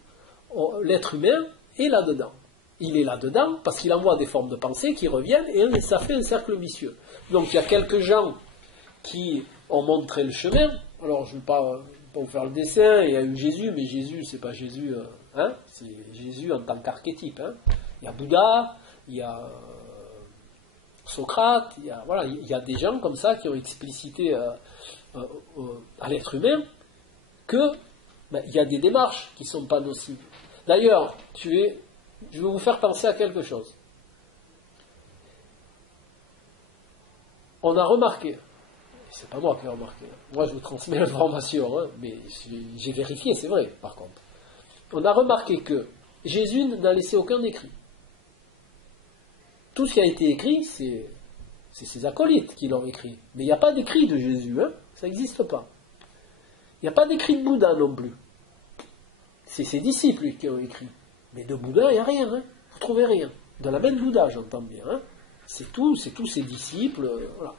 l'être humain est là-dedans. Il est là-dedans parce qu'il envoie des formes de pensée qui reviennent et ça fait un cercle vicieux. Donc il y a quelques gens qui ont montré le chemin. Alors je ne vais pas vous faire le dessin, il y a eu Jésus, mais Jésus, c'est pas Jésus, c'est Jésus en tant qu'archétype. Il y a Bouddha, il y a Socrate, il y a des gens comme ça qui ont explicité à l'être humain que il y a des démarches qui ne sont pas nocives. D'ailleurs, je vais vous faire penser à quelque chose. On a remarqué, c'est pas moi qui ai remarqué, moi je vous transmets l'information, mais j'ai vérifié, c'est vrai par contre. On a remarqué que Jésus n'a laissé aucun écrit. Tout ce qui a été écrit, c'est ses acolytes qui l'ont écrit. Mais il n'y a pas d'écrit de Jésus, ça n'existe pas. Il n'y a pas d'écrit de Bouddha non plus. C'est ses disciples qui ont écrit. Mais de Bouddha, il n'y a rien, vous ne trouvez rien. De la main de Bouddha, j'entends bien. C'est tous ses disciples, voilà.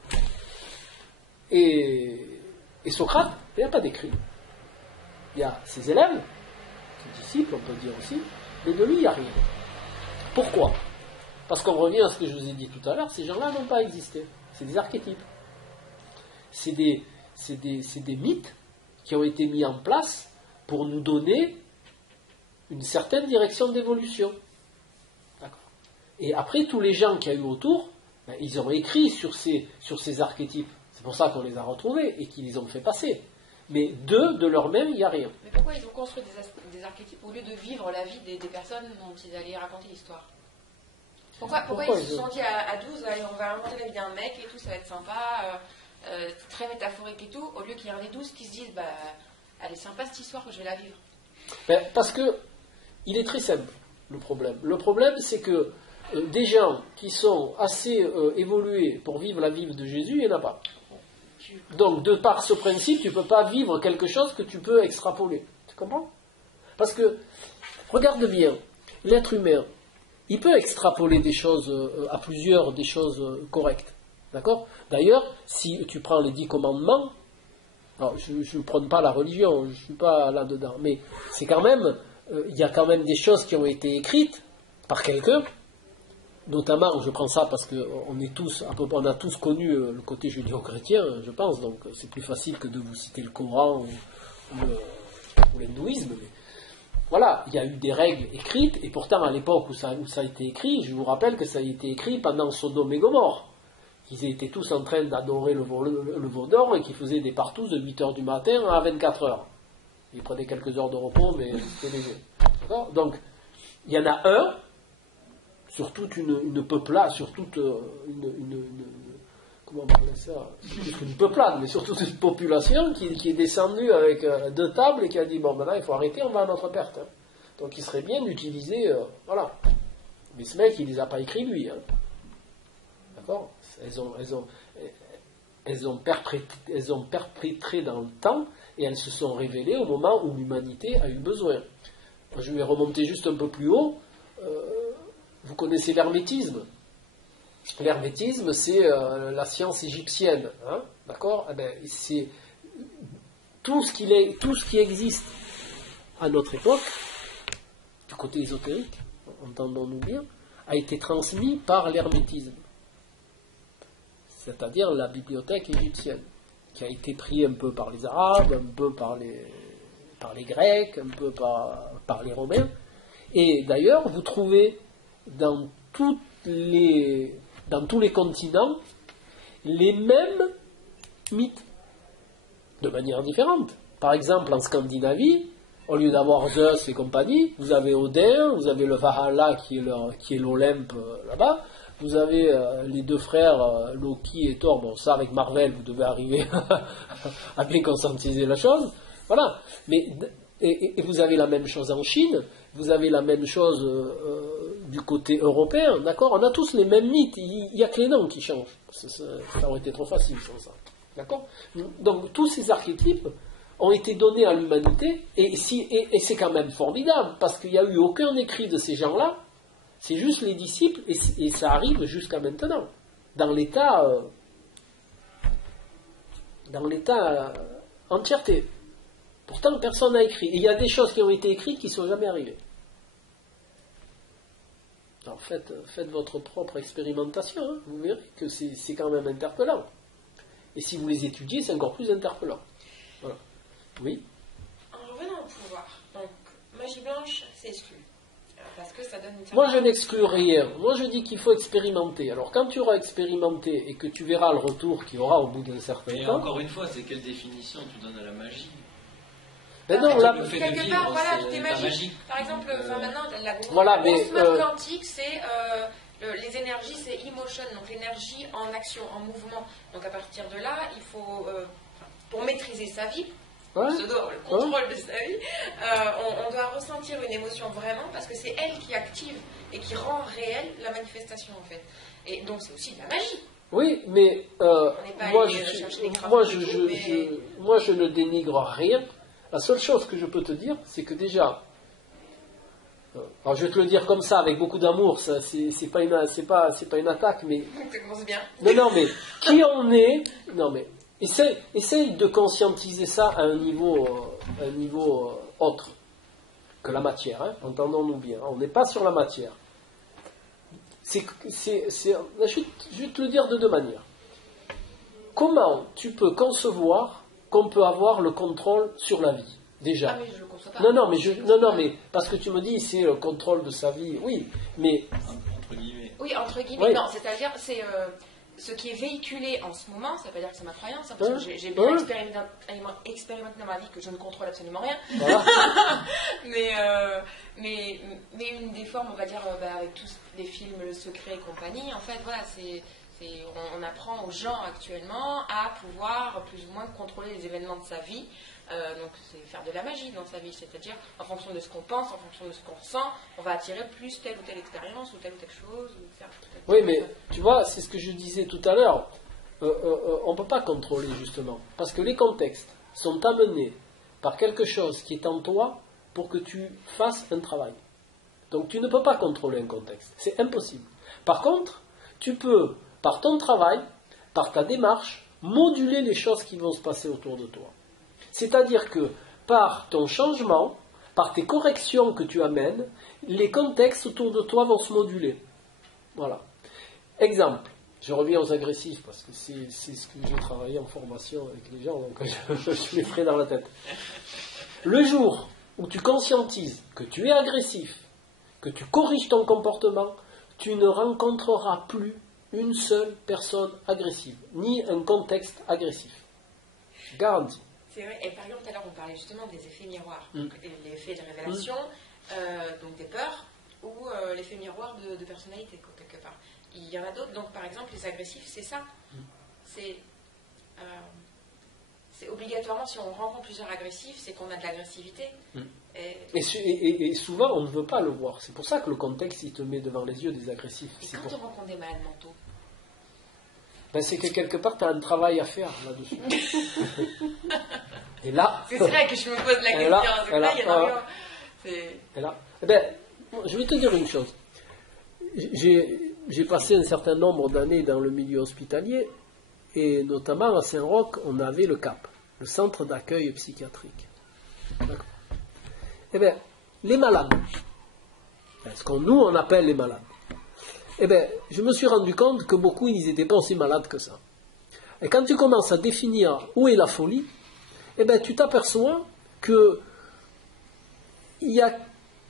Et Socrate, il n'y a pas d'écrit. Il y a ses élèves, ses disciples, on peut dire aussi, mais de lui, il n'y a rien. Pourquoi ? Parce qu'on revient à ce que je vous ai dit tout à l'heure, ces gens-là n'ont pas existé. C'est des archétypes. C'est des mythes qui ont été mis en place pour nous donner une certaine direction d'évolution. D'accord. Et après, tous les gens qu'il y a eu autour, ils ont écrit sur ces archétypes. C'est pour ça qu'on les a retrouvés et qu'ils les ont fait passer. Mais de leur même, il n'y a rien. Mais pourquoi ils ont construit des archétypes au lieu de vivre la vie des personnes dont ils allaient raconter l'histoire? Pourquoi ils se sont dit à 12, allez, on va inventer la vie d'un mec et tout, ça va être sympa, très métaphorique et tout, au lieu qu'il y en ait 12 qui se disent, elle est sympa cette histoire, que je vais la vivre. Parce que il est très simple, le problème. Le problème, c'est que des gens qui sont assez évolués pour vivre la vie de Jésus, il n'y en a pas. Donc, de par ce principe, tu ne peux pas vivre quelque chose que tu peux extrapoler. Tu comprends ? Parce que, regarde bien, l'être humain, il peut extrapoler des choses à plusieurs, des choses correctes. D'accord ? D'ailleurs, si tu prends les 10 commandements, alors je ne prône pas la religion, je ne suis pas là-dedans, mais c'est quand même, il y a quand même des choses qui ont été écrites par quelqu'un, notamment, je prends ça parce qu'on on a tous connu le côté judéo-chrétien, je pense, donc c'est plus facile que de vous citer le Coran ou l'hindouisme, mais voilà, il y a eu des règles écrites, et pourtant à l'époque où ça a été écrit, je vous rappelle que ça a été écrit pendant Sodome et Gomorrhe. Ils étaient tous en train d'adorer le veau d'or et qui faisaient des partous de 8h du matin à 24h. Ils prenaient quelques heures de repos, mais c'était léger. D'accord ? Donc, il y en a un, sur toute une peuplade, sur toute comment on appelle ça ? Une peuplade, mais surtout une population qui est descendue avec 2 tables et qui a dit, bon, maintenant il faut arrêter, on va à notre perte. Donc il serait bien d'utiliser, voilà. Mais ce mec, il ne les a pas écrits, lui. D'accord ? Elles ont perpétré dans le temps et elles se sont révélées au moment où l'humanité a eu besoin. Je vais remonter juste un peu plus haut. Vous connaissez l'hermétisme. L'hermétisme, c'est la science égyptienne. D'accord ? C'est tout ce qui existe à notre époque, du côté ésotérique, entendons-nous bien, a été transmis par l'hermétisme. C'est-à-dire la bibliothèque égyptienne, qui a été prise un peu par les Arabes, un peu par les Grecs, un peu par les Romains, Et d'ailleurs, vous trouvez dans tous les continents les mêmes mythes, de manière différente. Par exemple, en Scandinavie, au lieu d'avoir Zeus et compagnie, vous avez Odin, vous avez le Valhalla qui est l'Olympe là-bas, vous avez les deux frères Loki et Thor. Bon, ça avec Marvel, vous devez arriver à bien conscientiser la chose. Voilà. Et vous avez la même chose en Chine, vous avez la même chose du côté européen, d'accord? On a tous les mêmes mythes, il n'y a que les noms qui changent. Ça aurait été trop facile sans ça. D'accord? Donc tous ces archétypes ont été donnés à l'humanité, et c'est quand même formidable, parce qu'il n'y a eu aucun écrit de ces gens-là, c'est juste les disciples, et ça arrive jusqu'à maintenant, dans l'état entièreté. Pourtant, personne n'a écrit. Et il y a des choses qui ont été écrites qui ne sont jamais arrivées. Alors faites votre propre expérimentation, hein. Vous verrez que c'est quand même interpellant. Et si vous les étudiez, c'est encore plus interpellant. Voilà. Oui. En revenant au pouvoir, donc magie blanche, c'est exclu. Parce que ça donne une Moi, je n'exclus rien. Moi, je dis qu'il faut expérimenter. Alors, quand tu auras expérimenté et que tu verras le retour qu'il y aura au bout d'un certain Et temps... encore une fois, c'est quelle définition tu donnes à la magie? Ben non, là, le fait de quelque vivre, part, voilà, c'est tout est pas magique. magique. Par exemple, maintenant, la Voilà, grosse mais, map quantique, c'est les énergies, c'est emotion, donc l'énergie en action, en mouvement. Donc à partir de là, il faut, pour maîtriser sa vie, ouais, le contrôle de sa vie, on doit ressentir une émotion vraiment, parce que c'est elle qui active et qui rend réelle la manifestation, en fait. Et donc c'est aussi de la magie. oui, mais moi, je ne dénigre rien. La seule chose que je peux te dire, c'est que déjà, alors je vais te le dire comme ça, avec beaucoup d'amour, ça, c'est pas une attaque, mais Ça commence bien. non, mais qui on est, non mais essaye de conscientiser ça à un niveau autre que la matière, hein, entendons-nous bien, on n'est pas sur la matière. Je vais te le dire de deux manières. Comment tu peux concevoir qu'on peut avoir le contrôle sur la vie, déjà? Ah, mais je le conçois pas. Non, mais parce que tu me dis c'est le contrôle de sa vie, oui, mais Entre guillemets. Oui, entre guillemets, oui. non, c'est-à-dire, c'est ce qui est véhiculé en ce moment, ça ne veut pas dire que c'est ma croyance, hein, parce que j'ai bien expérimenté dans ma vie que je ne contrôle absolument rien. voilà. mais une des formes, on va dire, avec tous les films, Le Secret et compagnie, en fait, voilà, on apprend aux gens actuellement à pouvoir plus ou moins contrôler les événements de sa vie. Donc c'est faire de la magie dans sa vie, c'est-à-dire en fonction de ce qu'on pense, en fonction de ce qu'on ressent, on va attirer plus telle ou telle expérience ou telle chose, ou faire Oui, mais tu vois, c'est ce que je disais tout à l'heure. On ne peut pas contrôler justement, parce que les contextes sont amenés par quelque chose qui est en toi pour que tu fasses un travail. Donc tu ne peux pas contrôler un contexte, c'est impossible. Par contre, tu peux, par ton travail, par ta démarche, moduler les choses qui vont se passer autour de toi. C'est-à-dire que par ton changement, par tes corrections que tu amènes, les contextes autour de toi vont se moduler. Voilà. Exemple, je reviens aux agressifs parce que c'est ce que j'ai travaillé en formation avec les gens, donc je les ferai dans la tête. Le jour où tu conscientises que tu es agressif, que tu corriges ton comportement, tu ne rencontreras plus une seule personne agressive, ni un contexte agressif. Garanti. C'est vrai, et par exemple, tout à l'heure, on parlait justement des effets miroirs, l'effet de révélation, donc des peurs, ou l'effet miroir de personnalité, quelque part. Il y en a d'autres, donc par exemple, les agressifs, c'est ça. C'est obligatoirement, si on rencontre plusieurs agressifs, c'est qu'on a de l'agressivité. Et souvent, on ne veut pas le voir. C'est pour ça que le contexte, il te met devant les yeux des agressifs. Et quand on rencontre des malades mentaux, c'est que quelque part, tu as un travail à faire là-dessus. Et là... C'est vrai que je me pose la question. Je vais te dire une chose. J'ai passé un certain nombre d'années dans le milieu hospitalier, et notamment à Saint-Roch, on avait le CAP, le centre d'accueil psychiatrique. D'accord. Eh bien, les malades, ce qu'on nous on appelle les malades, eh bien, je me suis rendu compte que beaucoup, ils n'étaient pas aussi malades que ça. Et quand tu commences à définir où est la folie, eh bien, tu t'aperçois que il y a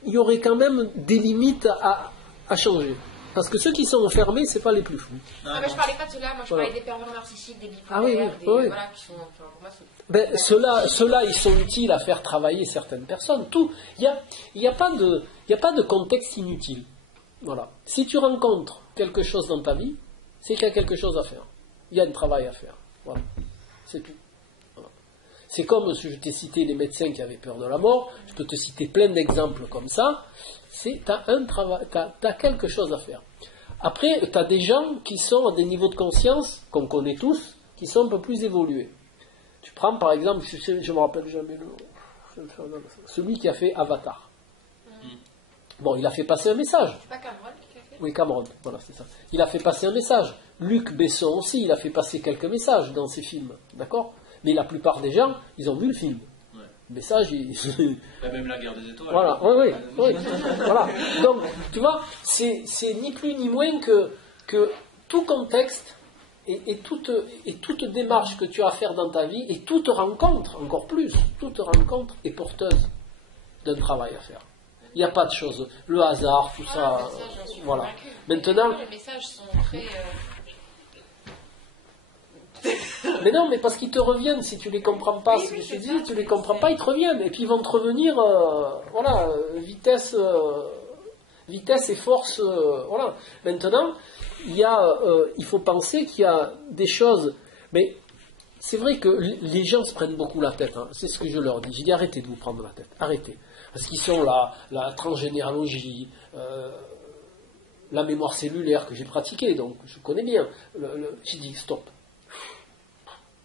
il y aurait quand même des limites à changer. Parce que ceux qui sont enfermés, c'est pas les plus fous. Non, mais je parlais pas de ceux-là, moi je parlais des pervers narcissiques, des bipolaires, oui, oui. voilà, qui sont, enfin, pour moi, c'est... Ceux-là, ils sont utiles à faire travailler certaines personnes. Il n'y a pas de contexte inutile. Voilà. Si tu rencontres quelque chose dans ta vie, c'est qu'il y a quelque chose à faire. Il y a un travail à faire. Voilà. C'est tout. Voilà. C'est comme si je t'ai cité les médecins qui avaient peur de la mort, je peux te citer plein d'exemples comme ça. Tu as quelque chose à faire. Après, tu as des gens qui sont à des niveaux de conscience, qu'on connaît tous, qui sont un peu plus évolués. Tu prends par exemple, je ne me rappelle jamais celui qui a fait Avatar. Bon, il a fait passer un message. C'est pas Cameron qui l'a fait ? Oui, Cameron, voilà, c'est ça. Il a fait passer un message. Luc Besson aussi, il a fait passer quelques messages dans ses films, d'accord ? Mais la plupart des gens, ils ont vu le film. Ouais. Le message, Même la guerre des étoiles. Voilà, oui. Voilà. Donc, tu vois, c'est ni plus ni moins que tout contexte et toute démarche que tu as à faire dans ta vie et toute rencontre, encore plus, toute rencontre est porteuse d'un travail à faire. Il n'y a pas de choses. Le hasard, tout ça. J'en suis Voilà. convaincue. Maintenant. Les messages sont très. Mais non, mais parce qu'ils te reviennent si tu les comprends pas. Oui, Ce que je te c'est dis, ça, tu les comprends pas, ils te reviennent. Et puis ils vont te revenir, vitesse et force. Voilà. Maintenant, il faut penser qu'il y a des choses. Mais c'est vrai que les gens se prennent beaucoup la tête. Hein. C'est ce que je leur dis. Je dis arrêtez de vous prendre la tête. Arrêtez. Parce qu'ils sont là, la transgénéalogie, la mémoire cellulaire que j'ai pratiquée, donc je connais bien. J'ai dit stop.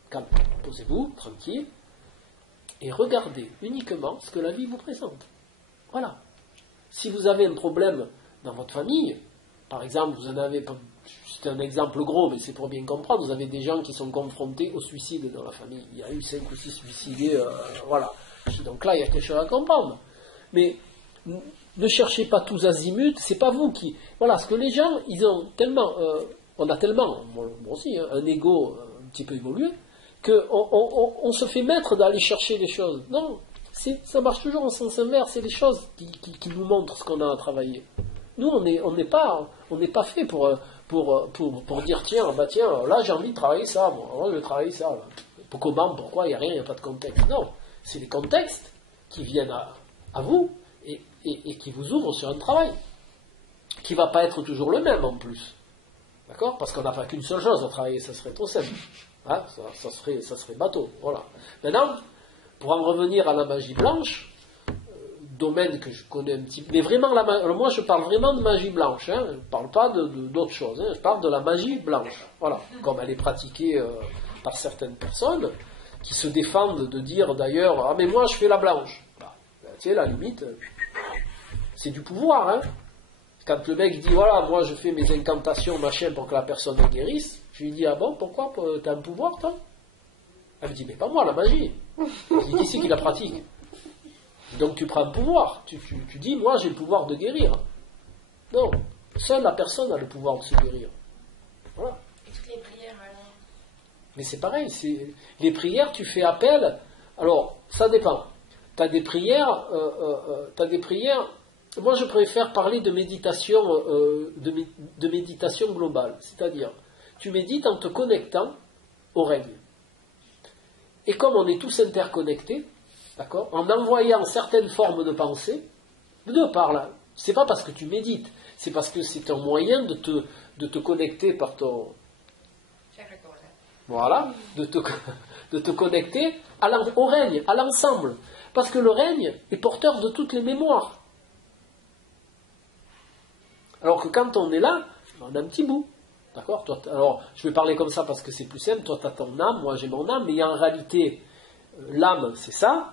Calme, posez-vous, tranquille, et regardez uniquement ce que la vie vous présente. Voilà. Si vous avez un problème dans votre famille, par exemple, vous en avez, c'est un exemple gros, mais c'est pour bien comprendre, vous avez des gens qui sont confrontés au suicide dans la famille. Il y a eu 5 ou 6 suicidés, voilà. Donc là, il y a quelque chose à comprendre. Mais ne cherchez pas tous azimuts, c'est pas vous qui... Voilà, parce que les gens, ils ont tellement... on a tellement, moi aussi, hein, un ego un petit peu évolué, qu'on se fait maître d'aller chercher les choses. Non, ça marche toujours en sens inverse, c'est les choses qui nous montrent ce qu'on a à travailler. Nous, on n'est pas fait pour dire tiens, là j'ai envie de travailler ça, moi je vais travailler ça. Comment, pourquoi, il n'y a rien, il n'y a pas de contexte. Non, c'est les contextes qui viennent à vous et qui vous ouvrent sur un travail qui ne va pas être toujours le même en plus. D'accord ? Parce qu'on n'a pas qu'une seule chose à travailler, ça serait trop simple. Hein, ça serait bateau. Voilà. Maintenant, pour en revenir à la magie blanche, domaine que je connais un petit peu, mais vraiment, moi je parle vraiment de magie blanche, hein, je ne parle pas d'autre chose, hein, je parle de la magie blanche. Voilà. Comme elle est pratiquée par certaines personnes qui se défendent de dire d'ailleurs, ah mais moi je fais la blanche. Bah, tu sais, la limite, c'est du pouvoir, hein. Quand le mec dit, voilà, moi je fais mes incantations, machin, pour que la personne guérisse, je lui dis, ah bon, pourquoi t'as un pouvoir, toi ? Elle me dit, mais pas moi, la magie. Je dis, qui c'est qui la pratique ? Donc tu prends un pouvoir. Tu dis, moi j'ai le pouvoir de guérir. Non, seule la personne a le pouvoir de se guérir. Voilà. Et toutes les prières, alors ? Mais c'est pareil, les prières, tu fais appel. Alors, ça dépend. Tu as des prières, moi je préfère parler de méditation, de méditation globale. C'est-à-dire, tu médites en te connectant au règne. Et comme on est tous interconnectés, d'accord, en envoyant certaines formes de pensée, c'est pas parce que tu médites, c'est parce que c'est un moyen de te connecter par ton... Voilà, de te connecter au règne, à l'ensemble. Parce que le règne est porteur de toutes les mémoires. Alors que quand on est là, on a un petit bout. D'accord ? Alors, je vais parler comme ça parce que c'est plus simple. Toi, tu as ton âme, moi, j'ai mon âme. Mais en réalité, l'âme, c'est ça.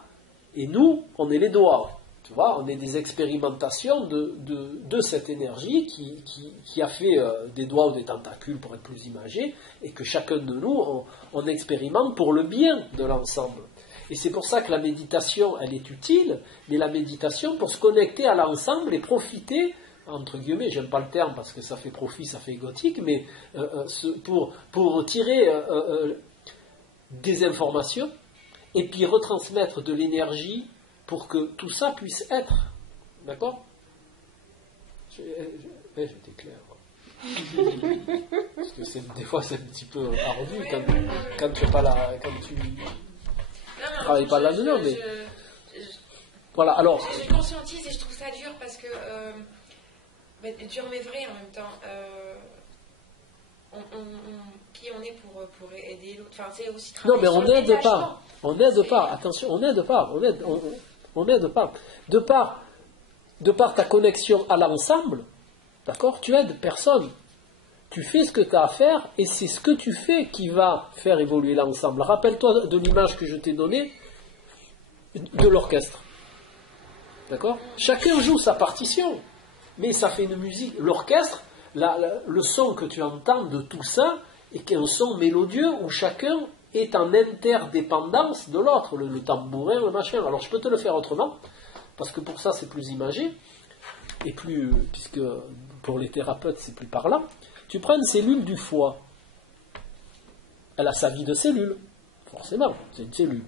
Et nous, on est les doigts. Tu vois, on est des expérimentations de cette énergie qui a fait des doigts ou des tentacules pour être plus imagé. Et que chacun de nous, on expérimente pour le bien de l'ensemble. Et c'est pour ça que la méditation, elle est utile. Mais la méditation, pour se connecter à l'ensemble et profiter... entre guillemets, j'aime pas le terme parce que ça fait profit, ça fait égotique, mais pour tirer des informations et puis retransmettre de l'énergie pour que tout ça puisse être. D'accord? J'étais clair. Parce que des fois c'est un petit peu ardu quand tu travailles pas là-dedans, mais voilà. Alors, je conscientise et je trouve ça dur parce que dur mais vrai en même temps. Qui on est pour aider l'autre. Enfin, c'est aussi non, mais on n'aide pas. On n'aide pas. Attention, on n'aide pas. On n'aide pas. De par ta connexion à l'ensemble, d'accord, tu aides personne. Tu fais ce que tu as à faire et c'est ce que tu fais qui va faire évoluer l'ensemble. Rappelle-toi de l'image que je t'ai donnée de l'orchestre. D'accord? Chacun joue sa partition, mais ça fait une musique. L'orchestre, le son que tu entends de tout ça est un son mélodieux où chacun est en interdépendance de l'autre, le tambourin, le machin. Alors je peux te le faire autrement, parce que pour ça c'est plus imagé, et puisque pour les thérapeutes c'est plus parlant. Tu prends une cellule du foie. Elle a sa vie de cellule, forcément, c'est une cellule.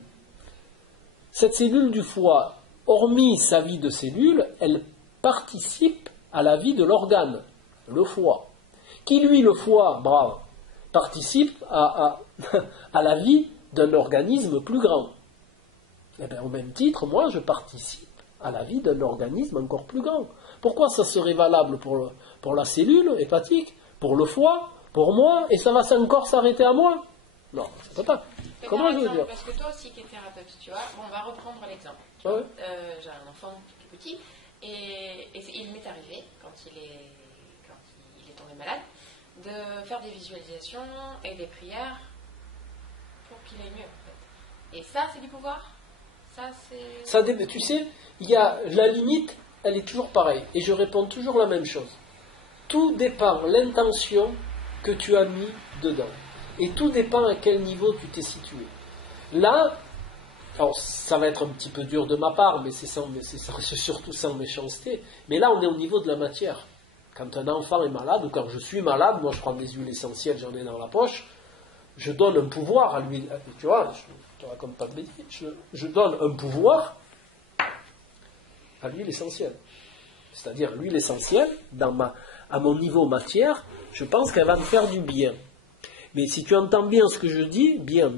Cette cellule du foie, hormis sa vie de cellule, elle participe à la vie de l'organe, le foie. Qui lui, le foie, brave, participe à la vie d'un organisme plus grand. Eh bien, au même titre, moi, je participe à la vie d'un organisme encore plus grand. Pourquoi ça serait valable pour la cellule hépatique, pour le foie, pour moi, et ça va encore s'arrêter à moi? Non, ça ne peut pas. Comment je veux dire? Parce que toi aussi qui es thérapeute, tu vois, on va reprendre l'exemple. Ouais. J'ai un enfant qui est petit, et il m'est arrivé, quand il est tombé malade, de faire des visualisations et des prières pour qu'il aille mieux. En fait. Et ça, c'est du pouvoir. Tu sais, il y a la limite, elle est toujours pareille. Et je réponds toujours la même chose. Tout dépend de l'intention que tu as mis dedans. Et tout dépend à quel niveau tu t'es situé. Là, alors ça va être un petit peu dur de ma part, mais c'est surtout sans méchanceté. Mais là, on est au niveau de la matière. Quand un enfant est malade, ou quand je suis malade, moi je prends des huiles essentielles, j'en ai dans la poche, je donne un pouvoir à lui. Tu vois, je te raconte pas de bêtises, je donne un pouvoir à l'huile essentielle. C'est-à-dire l'huile essentielle, à mon niveau matière, je pense qu'elle va me faire du bien. Mais si tu entends bien ce que je dis, bien,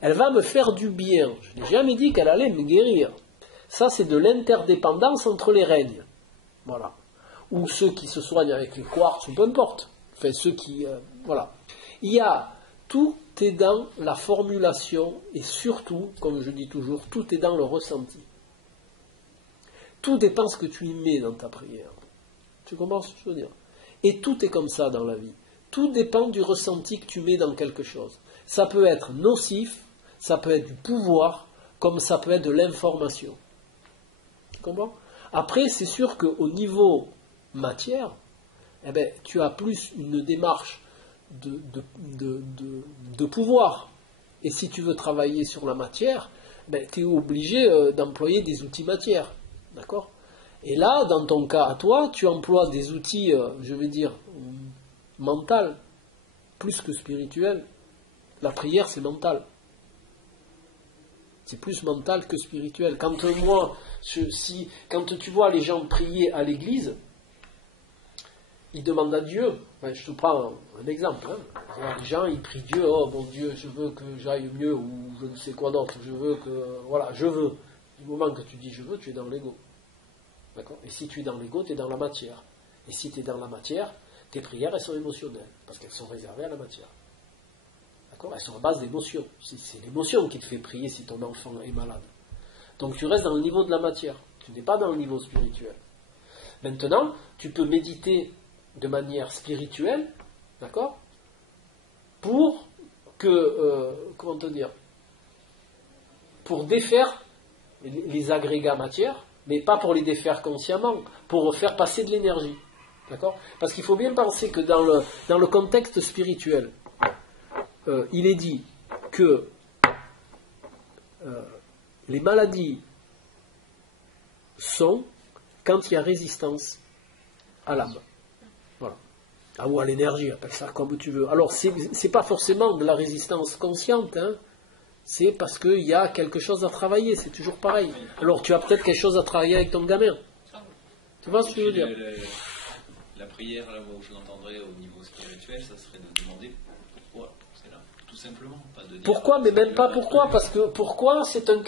elle va me faire du bien. Je n'ai jamais dit qu'elle allait me guérir. Ça, c'est de l'interdépendance entre les règnes. Voilà. Ou ceux qui se soignent avec les quartz, ou peu importe. Enfin, ceux qui... voilà. Tout est dans la formulation, et surtout, comme je dis toujours, tout est dans le ressenti. Tout dépend ce que tu y mets dans ta prière. Tu comprends ce que je veux dire? Et tout est comme ça dans la vie. Tout dépend du ressenti que tu mets dans quelque chose. Ça peut être nocif, ça peut être du pouvoir, comme ça peut être de l'information. Tu comprends? Après, c'est sûr qu'au niveau matière, eh ben, tu as plus une démarche de pouvoir. Et si tu veux travailler sur la matière, ben, tu es obligé d'employer des outils matière. D'accord? Et là, dans ton cas à toi, tu emploies des outils, je vais dire, mental, plus que spirituel. La prière, c'est mental. C'est plus mental que spirituel. Quand tu vois les gens prier à l'église, ils demandent à Dieu. Ben, je te prends un exemple. Hein. Les gens, ils prient Dieu. Oh mon Dieu, je veux que j'aille mieux, ou je ne sais quoi d'autre. Je veux que... Voilà, je veux. Du moment que tu dis je veux, tu es dans l'ego. D'accord? Et si tu es dans l'ego, tu es dans la matière. Et si tu es dans la matière, tes prières, elles sont émotionnelles. Parce qu'elles sont réservées à la matière. D'accord? Elles sont à base d'émotions. C'est l'émotion qui te fait prier si ton enfant est malade. Donc tu restes dans le niveau de la matière. Tu n'es pas dans le niveau spirituel. Maintenant, tu peux méditer de manière spirituelle, d'accord? Pour comment te dire? Pour défaire les agrégats matière, mais pas pour les défaire consciemment, pour faire passer de l'énergie. D'accord? Parce qu'il faut bien penser que dans le contexte spirituel, il est dit que les maladies sont quand il y a résistance à l'âme. Voilà. Ou à l'énergie, appelle ça comme tu veux. Alors, c'est pas forcément de la résistance consciente, hein. C'est parce qu'il y a quelque chose à travailler, c'est toujours pareil. Alors tu as peut-être quelque chose à travailler avec ton gamin. Tu vois ce que je veux dire? La prière, là où je l'entendrais au niveau spirituel, ça serait de demander pourquoi c'est là. Tout simplement. Pas de dire, Pourquoi, mais même pas pourquoi, parce que pourquoi, c'est un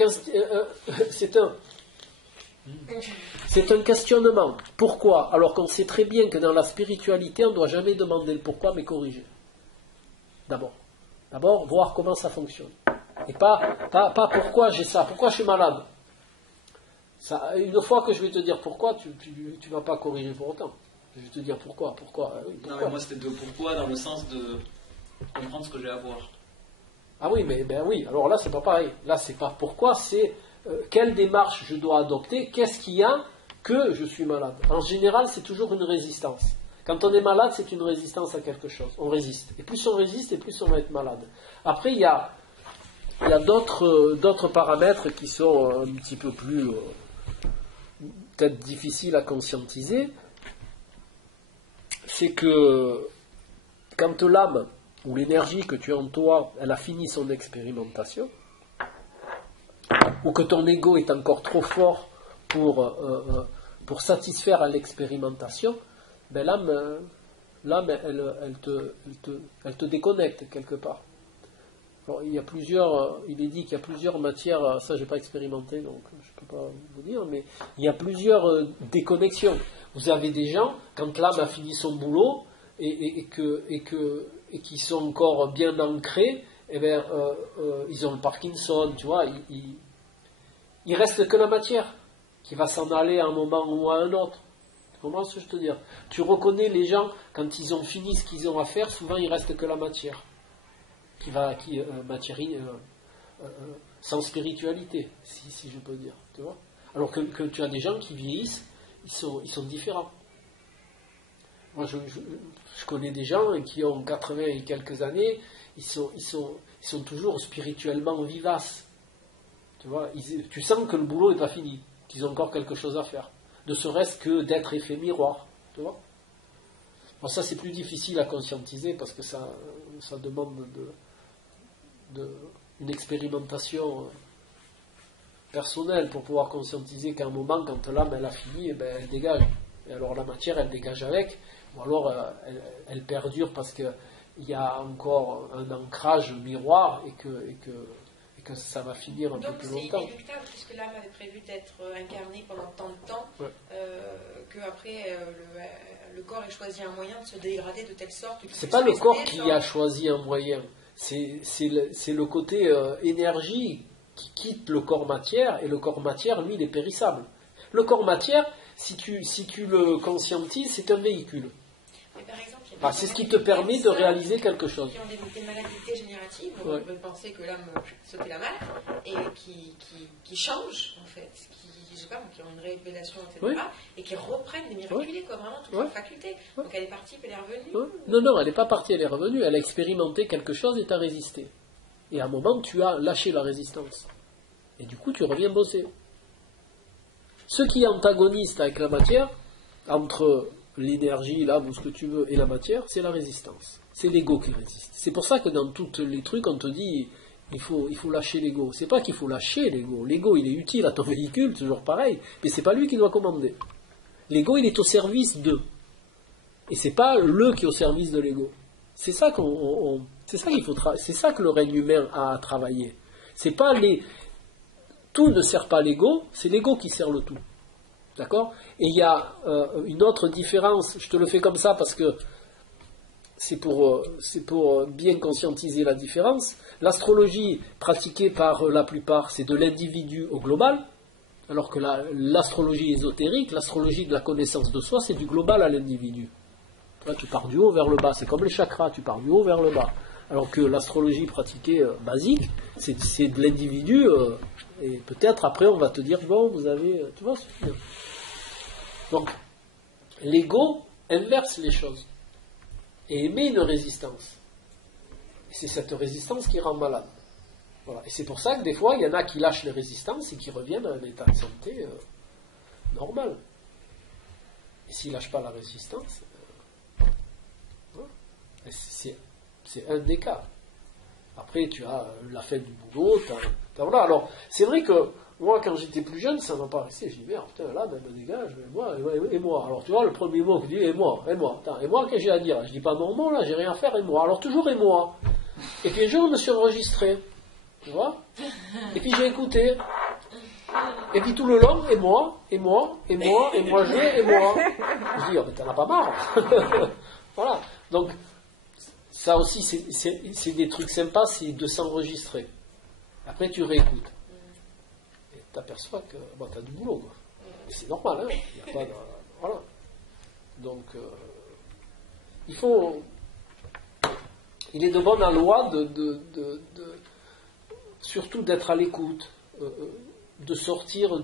questionnement. Pourquoi? Alors qu'on sait très bien que dans la spiritualité, on ne doit jamais demander le pourquoi, mais corriger. D'abord, voir comment ça fonctionne. Et pas pourquoi j'ai ça, pourquoi je suis malade. Ça, une fois que je vais te dire pourquoi, tu ne vas pas corriger pour autant. Je vais te dire pourquoi. Oui, pourquoi. Non, mais moi c'était de pourquoi dans le sens de comprendre ce que j'ai à voir. Ah oui, mais ben oui, alors là c'est pas pareil. Là c'est pas pourquoi, c'est quelle démarche je dois adopter, qu'est-ce qu'il y a que je suis malade. En général, c'est toujours une résistance. Quand on est malade, c'est une résistance à quelque chose. On résiste. Et plus on résiste, et plus on va être malade. Après, il y a d'autres paramètres qui sont un petit peu plus peut-être difficiles à conscientiser. C'est que quand l'âme ou l'énergie que tu as en toi, elle a fini son expérimentation, ou que ton ego est encore trop fort pour satisfaire à l'expérimentation, ben l'âme elle te déconnecte quelque part. Alors, il est dit qu'il y a plusieurs matières, ça j'ai pas expérimenté donc je peux pas vous dire, mais il y a plusieurs déconnexions. Vous avez des gens, quand l'âme a fini son boulot et qui sont encore bien ancrés, eh bien, ils ont le Parkinson, tu vois, il reste que la matière qui va s'en aller à un moment ou à un autre. Tu comprends ce que je te dire? Tu reconnais les gens, quand ils ont fini ce qu'ils ont à faire, souvent il reste que la matière sans spiritualité, si je peux dire, tu vois. Alors que tu as des gens qui vieillissent, ils sont différents. Moi, je connais des gens qui ont 80 et quelques années, ils sont toujours spirituellement vivaces. Tu vois, tu sens que le boulot n'est pas fini, qu'ils ont encore quelque chose à faire. Ne serait-ce que d'être effet miroir. Tu vois. Bon, ça, c'est plus difficile à conscientiser parce que ça demande une expérimentation personnelle pour pouvoir conscientiser qu'à un moment, quand l'âme elle a fini, eh ben, elle dégage. Et alors la matière, elle dégage avec, ou alors elle perdure parce qu'il y a encore un ancrage miroir et que ça va finir un peu plus longtemps. Donc c'est inéluctable puisque l'âme avait prévu d'être incarnée pendant tant de temps, qu'après le corps ait choisi un moyen de se dégrader de telle sorte... C'est pas le corps qui a choisi un moyen, c'est le côté énergie qui quitte le corps matière, et le corps matière, lui, il est périssable. Le corps matière, si tu le conscientises, c'est un véhicule. Mais par exemple, c'est ce qui te permet de réaliser quelque chose. Qui ont des maladies dégénératives, on peut penser que l'âme se fait la mal, et qui changent, en fait, qui ont une révélation, etc., et qui reprennent des miraculés, vraiment toutes leurs facultés. Donc elle est partie, puis elle est revenue. Non, elle n'est pas partie, elle est revenue, elle a expérimenté quelque chose et t'a résisté. Et à un moment, tu as lâché la résistance. Et du coup, tu reviens bosser. Ce qui est antagoniste avec la matière, entre l'énergie, l'âme ou ce que tu veux, et la matière, c'est la résistance. C'est l'ego qui résiste. C'est pour ça que dans tous les trucs, on te dit il faut lâcher l'ego. C'est pas qu'il faut lâcher l'ego. L'ego, il est utile à ton véhicule, toujours pareil, mais c'est pas lui qui doit commander. L'ego, il est au service d'eux. Et c'est pas le qui est au service de l'ego. C'est ça c'est ça qu'il faut c'est ça que le règne humain a à travailler. C'est pas tout ne sert pas l'ego, c'est l'ego qui sert le tout. D'accord? Et il y a une autre différence, je te le fais comme ça parce que c'est pour bien conscientiser la différence. L'astrologie pratiquée par la plupart, c'est de l'individu au global, alors que l'astrologie ésotérique, l'astrologie de la connaissance de soi, c'est du global à l'individu. Là, tu pars du haut vers le bas, c'est comme les chakras, tu pars du haut vers le bas. Alors que l'astrologie pratiquée basique, c'est de l'individu, et peut-être après on va te dire, bon, vous avez... Tu vois, donc, l'ego inverse les choses et émet une résistance. Et c'est cette résistance qui rend malade. Voilà. Et c'est pour ça que des fois, il y en a qui lâchent les résistances et qui reviennent à un état de santé normal. Et s'ils ne lâchent pas la résistance, c'est un des cas. Après, tu as la fin du boulot. Voilà. Alors, c'est vrai que Moi, quand j'étais plus jeune, ça m'a pas resté. Je dis, merde, putain, là, ben, me dégage, et moi. Alors, tu vois, le premier mot que je dis, et moi. Attends, et moi, qu'est-ce que j'ai à dire? Je dis pas mon mot, là, j'ai rien à faire, et moi. Alors, toujours et moi. Et puis, un jour, je me suis enregistré. Tu vois? Et puis, j'ai écouté. Et puis, tout le long, et moi, je, et moi. Je dis, oh, mais t'en as pas marre. Voilà. Donc, ça aussi, c'est des trucs sympas, c'est de s'enregistrer. Après, tu réécoutes. Et t'aperçois que bon, t'as du boulot. Quoi. Mais c'est normal, hein. Il y a pas de, voilà. Donc, il est de bonne loi surtout d'être à l'écoute, de sortir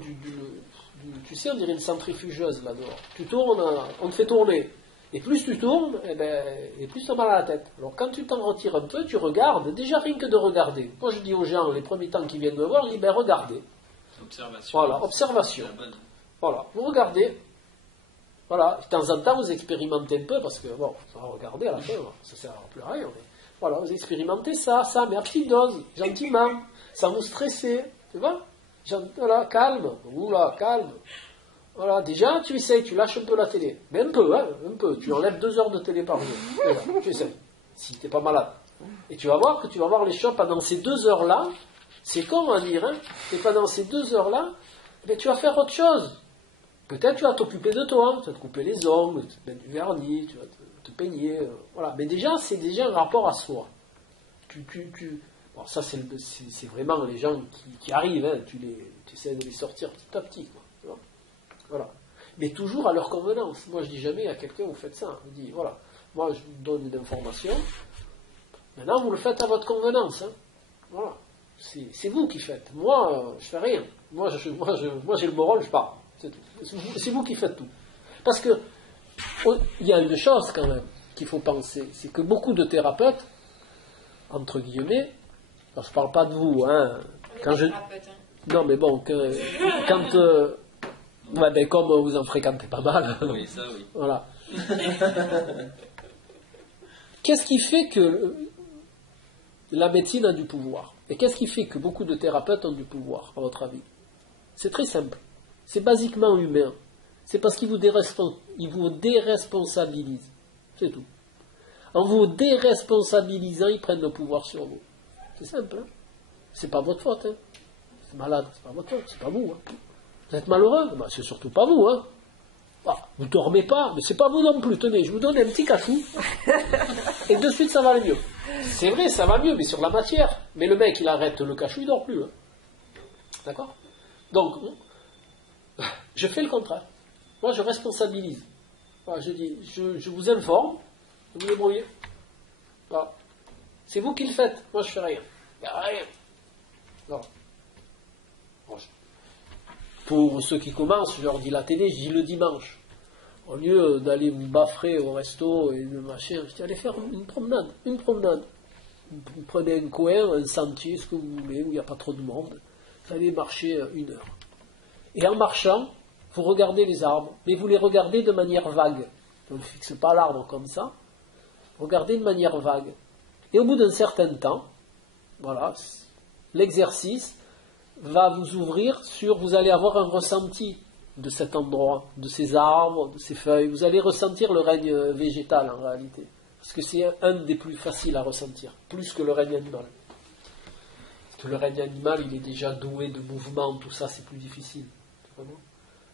tu sais, on dirait une centrifugeuse là-dehors. Tu tournes, on te fait tourner. Et plus tu tournes, et plus tu as mal à la tête. Alors quand tu t'en retires un peu, tu regardes, déjà rien que de regarder. Moi je dis aux gens, les premiers temps qu'ils viennent me voir, je dis, regardez. Observation. Voilà, observation. Voilà, vous regardez. Voilà, de temps en temps vous expérimentez un peu, parce que bon, ça va regarder à la fin, ça sert à plus à rien. Mais, voilà, vous expérimentez ça, mais à petite dose, gentiment, sans vous stresser. Tu vois? Voilà, calme. Oula, calme. Voilà, déjà, tu essayes, tu lâches un peu la télé. Mais un peu, hein, un peu. Tu enlèves 2 heures de télé par jour. Déjà, tu essayes. Si tu n'es pas malade. Et tu vas voir que tu vas voir les choses pendant ces 2 heures-là. C'est con à dire, hein. Et pendant ces 2 heures-là, tu vas faire autre chose. Peut-être tu vas t'occuper de toi. Tu vas te couper les ongles, tu vas te mettre du vernis, tu vas te peigner. Voilà. Mais déjà, c'est déjà un rapport à soi. Bon, ça, c'est vraiment les gens qui arrivent. Hein. Tu essaies de les sortir petit à petit, quoi. Tu vois. Voilà. Mais toujours à leur convenance. Moi, je dis jamais à quelqu'un, vous faites ça. Je dis, voilà, moi, je vous donne une information. Maintenant, vous le faites à votre convenance. Hein. Voilà. C'est vous qui faites. Moi, je fais rien. Moi, j'ai le moral, je pars. C'est tout. C'est vous qui faites tout. Parce que, il y a une chose, quand même, qu'il faut penser. C'est que beaucoup de thérapeutes, entre guillemets, alors je parle pas de vous, hein. Non, mais bon, quand... Ouais, ben comme vous en fréquentez pas mal. Oui, ça oui. Voilà. Qu'est-ce qui fait que la médecine a du pouvoir? Et qu'est-ce qui fait que beaucoup de thérapeutes ont du pouvoir, à votre avis? C'est très simple. C'est basiquement humain. C'est parce qu'ils vous déresponsabilisent. C'est tout. En vous déresponsabilisant, ils prennent le pouvoir sur vous. C'est simple. Hein? C'est pas votre faute. Hein? C'est malade, c'est pas votre faute, c'est pas vous. Hein? Vous êtes malheureux? Ben, c'est surtout pas vous. Hein. Ah, vous ne dormez pas, mais c'est pas vous non plus. Tenez, je vous donne un petit cafou. Et de suite, ça va aller mieux. C'est vrai, ça va mieux, mais sur la matière. Mais le mec, il arrête le cachou, il dort plus. Hein. D'accord? Donc, je fais le contraire. Moi, je responsabilise. Voilà, je dis, je vous informe, vous vous débrouillez. Voilà. C'est vous qui le faites. Moi, je fais rien. Il n'y a rien. Non. Pour ceux qui commencent, je leur dis la télé, je dis le dimanche. Au lieu d'aller vous baffrer au resto et de machin, je dis allez faire une promenade. Vous prenez un coin, un sentier, ce que vous voulez, où il n'y a pas trop de monde. Vous allez marcher 1 heure. Et en marchant, vous regardez les arbres, mais vous les regardez de manière vague. On ne fixe pas l'arbre comme ça. Regardez de manière vague. Et au bout d'un certain temps, voilà, l'exercice va vous ouvrir vous allez avoir un ressenti de cet endroit, de ces arbres, de ces feuilles. Vous allez ressentir le règne végétal en réalité. Parce que c'est un des plus faciles à ressentir, plus que le règne animal. Parce que le règne animal, il est déjà doué de mouvement, tout ça, c'est plus difficile.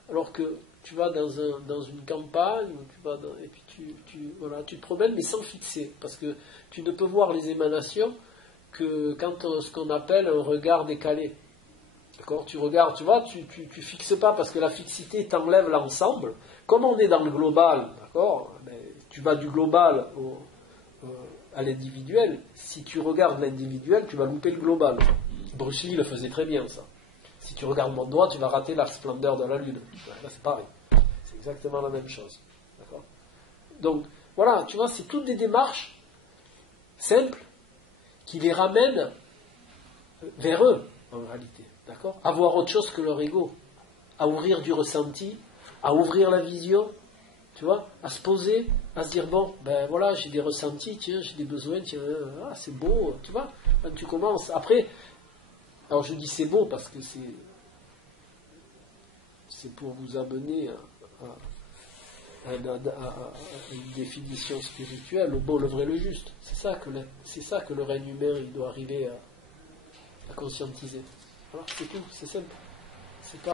Alors que tu vas dans une campagne, et puis tu te promènes, mais sans fixer. Parce que tu ne peux voir les émanations que quand ce qu'on appelle un regard décalé. D'accord, tu regardes, tu vois, tu fixes pas parce que la fixité t'enlève l'ensemble. Comme on est dans le global, d'accord, ben, tu vas du global à l'individuel. Si tu regardes l'individuel, tu vas louper le global. Bruce Lee le faisait très bien, ça. Si tu regardes mon doigt, tu vas rater la splendeur de la lune. Là, c'est pareil. C'est exactement la même chose. D'accord. Donc, voilà, tu vois, c'est toutes des démarches simples qui les ramènent vers eux, en réalité. D'accord ? À voir autre chose que leur ego, à ouvrir du ressenti, à ouvrir la vision, tu vois, à se poser, à se dire bon, ben voilà, j'ai des ressentis, tiens, j'ai des besoins, tiens, c'est beau, tu vois, quand tu commences. Après, alors je dis c'est beau parce que c'est pour vous amener à une définition spirituelle, le beau, le vrai, le juste. C'est ça que le règne humain il doit arriver à conscientiser. Voilà, c'est tout, c'est simple. C'est pas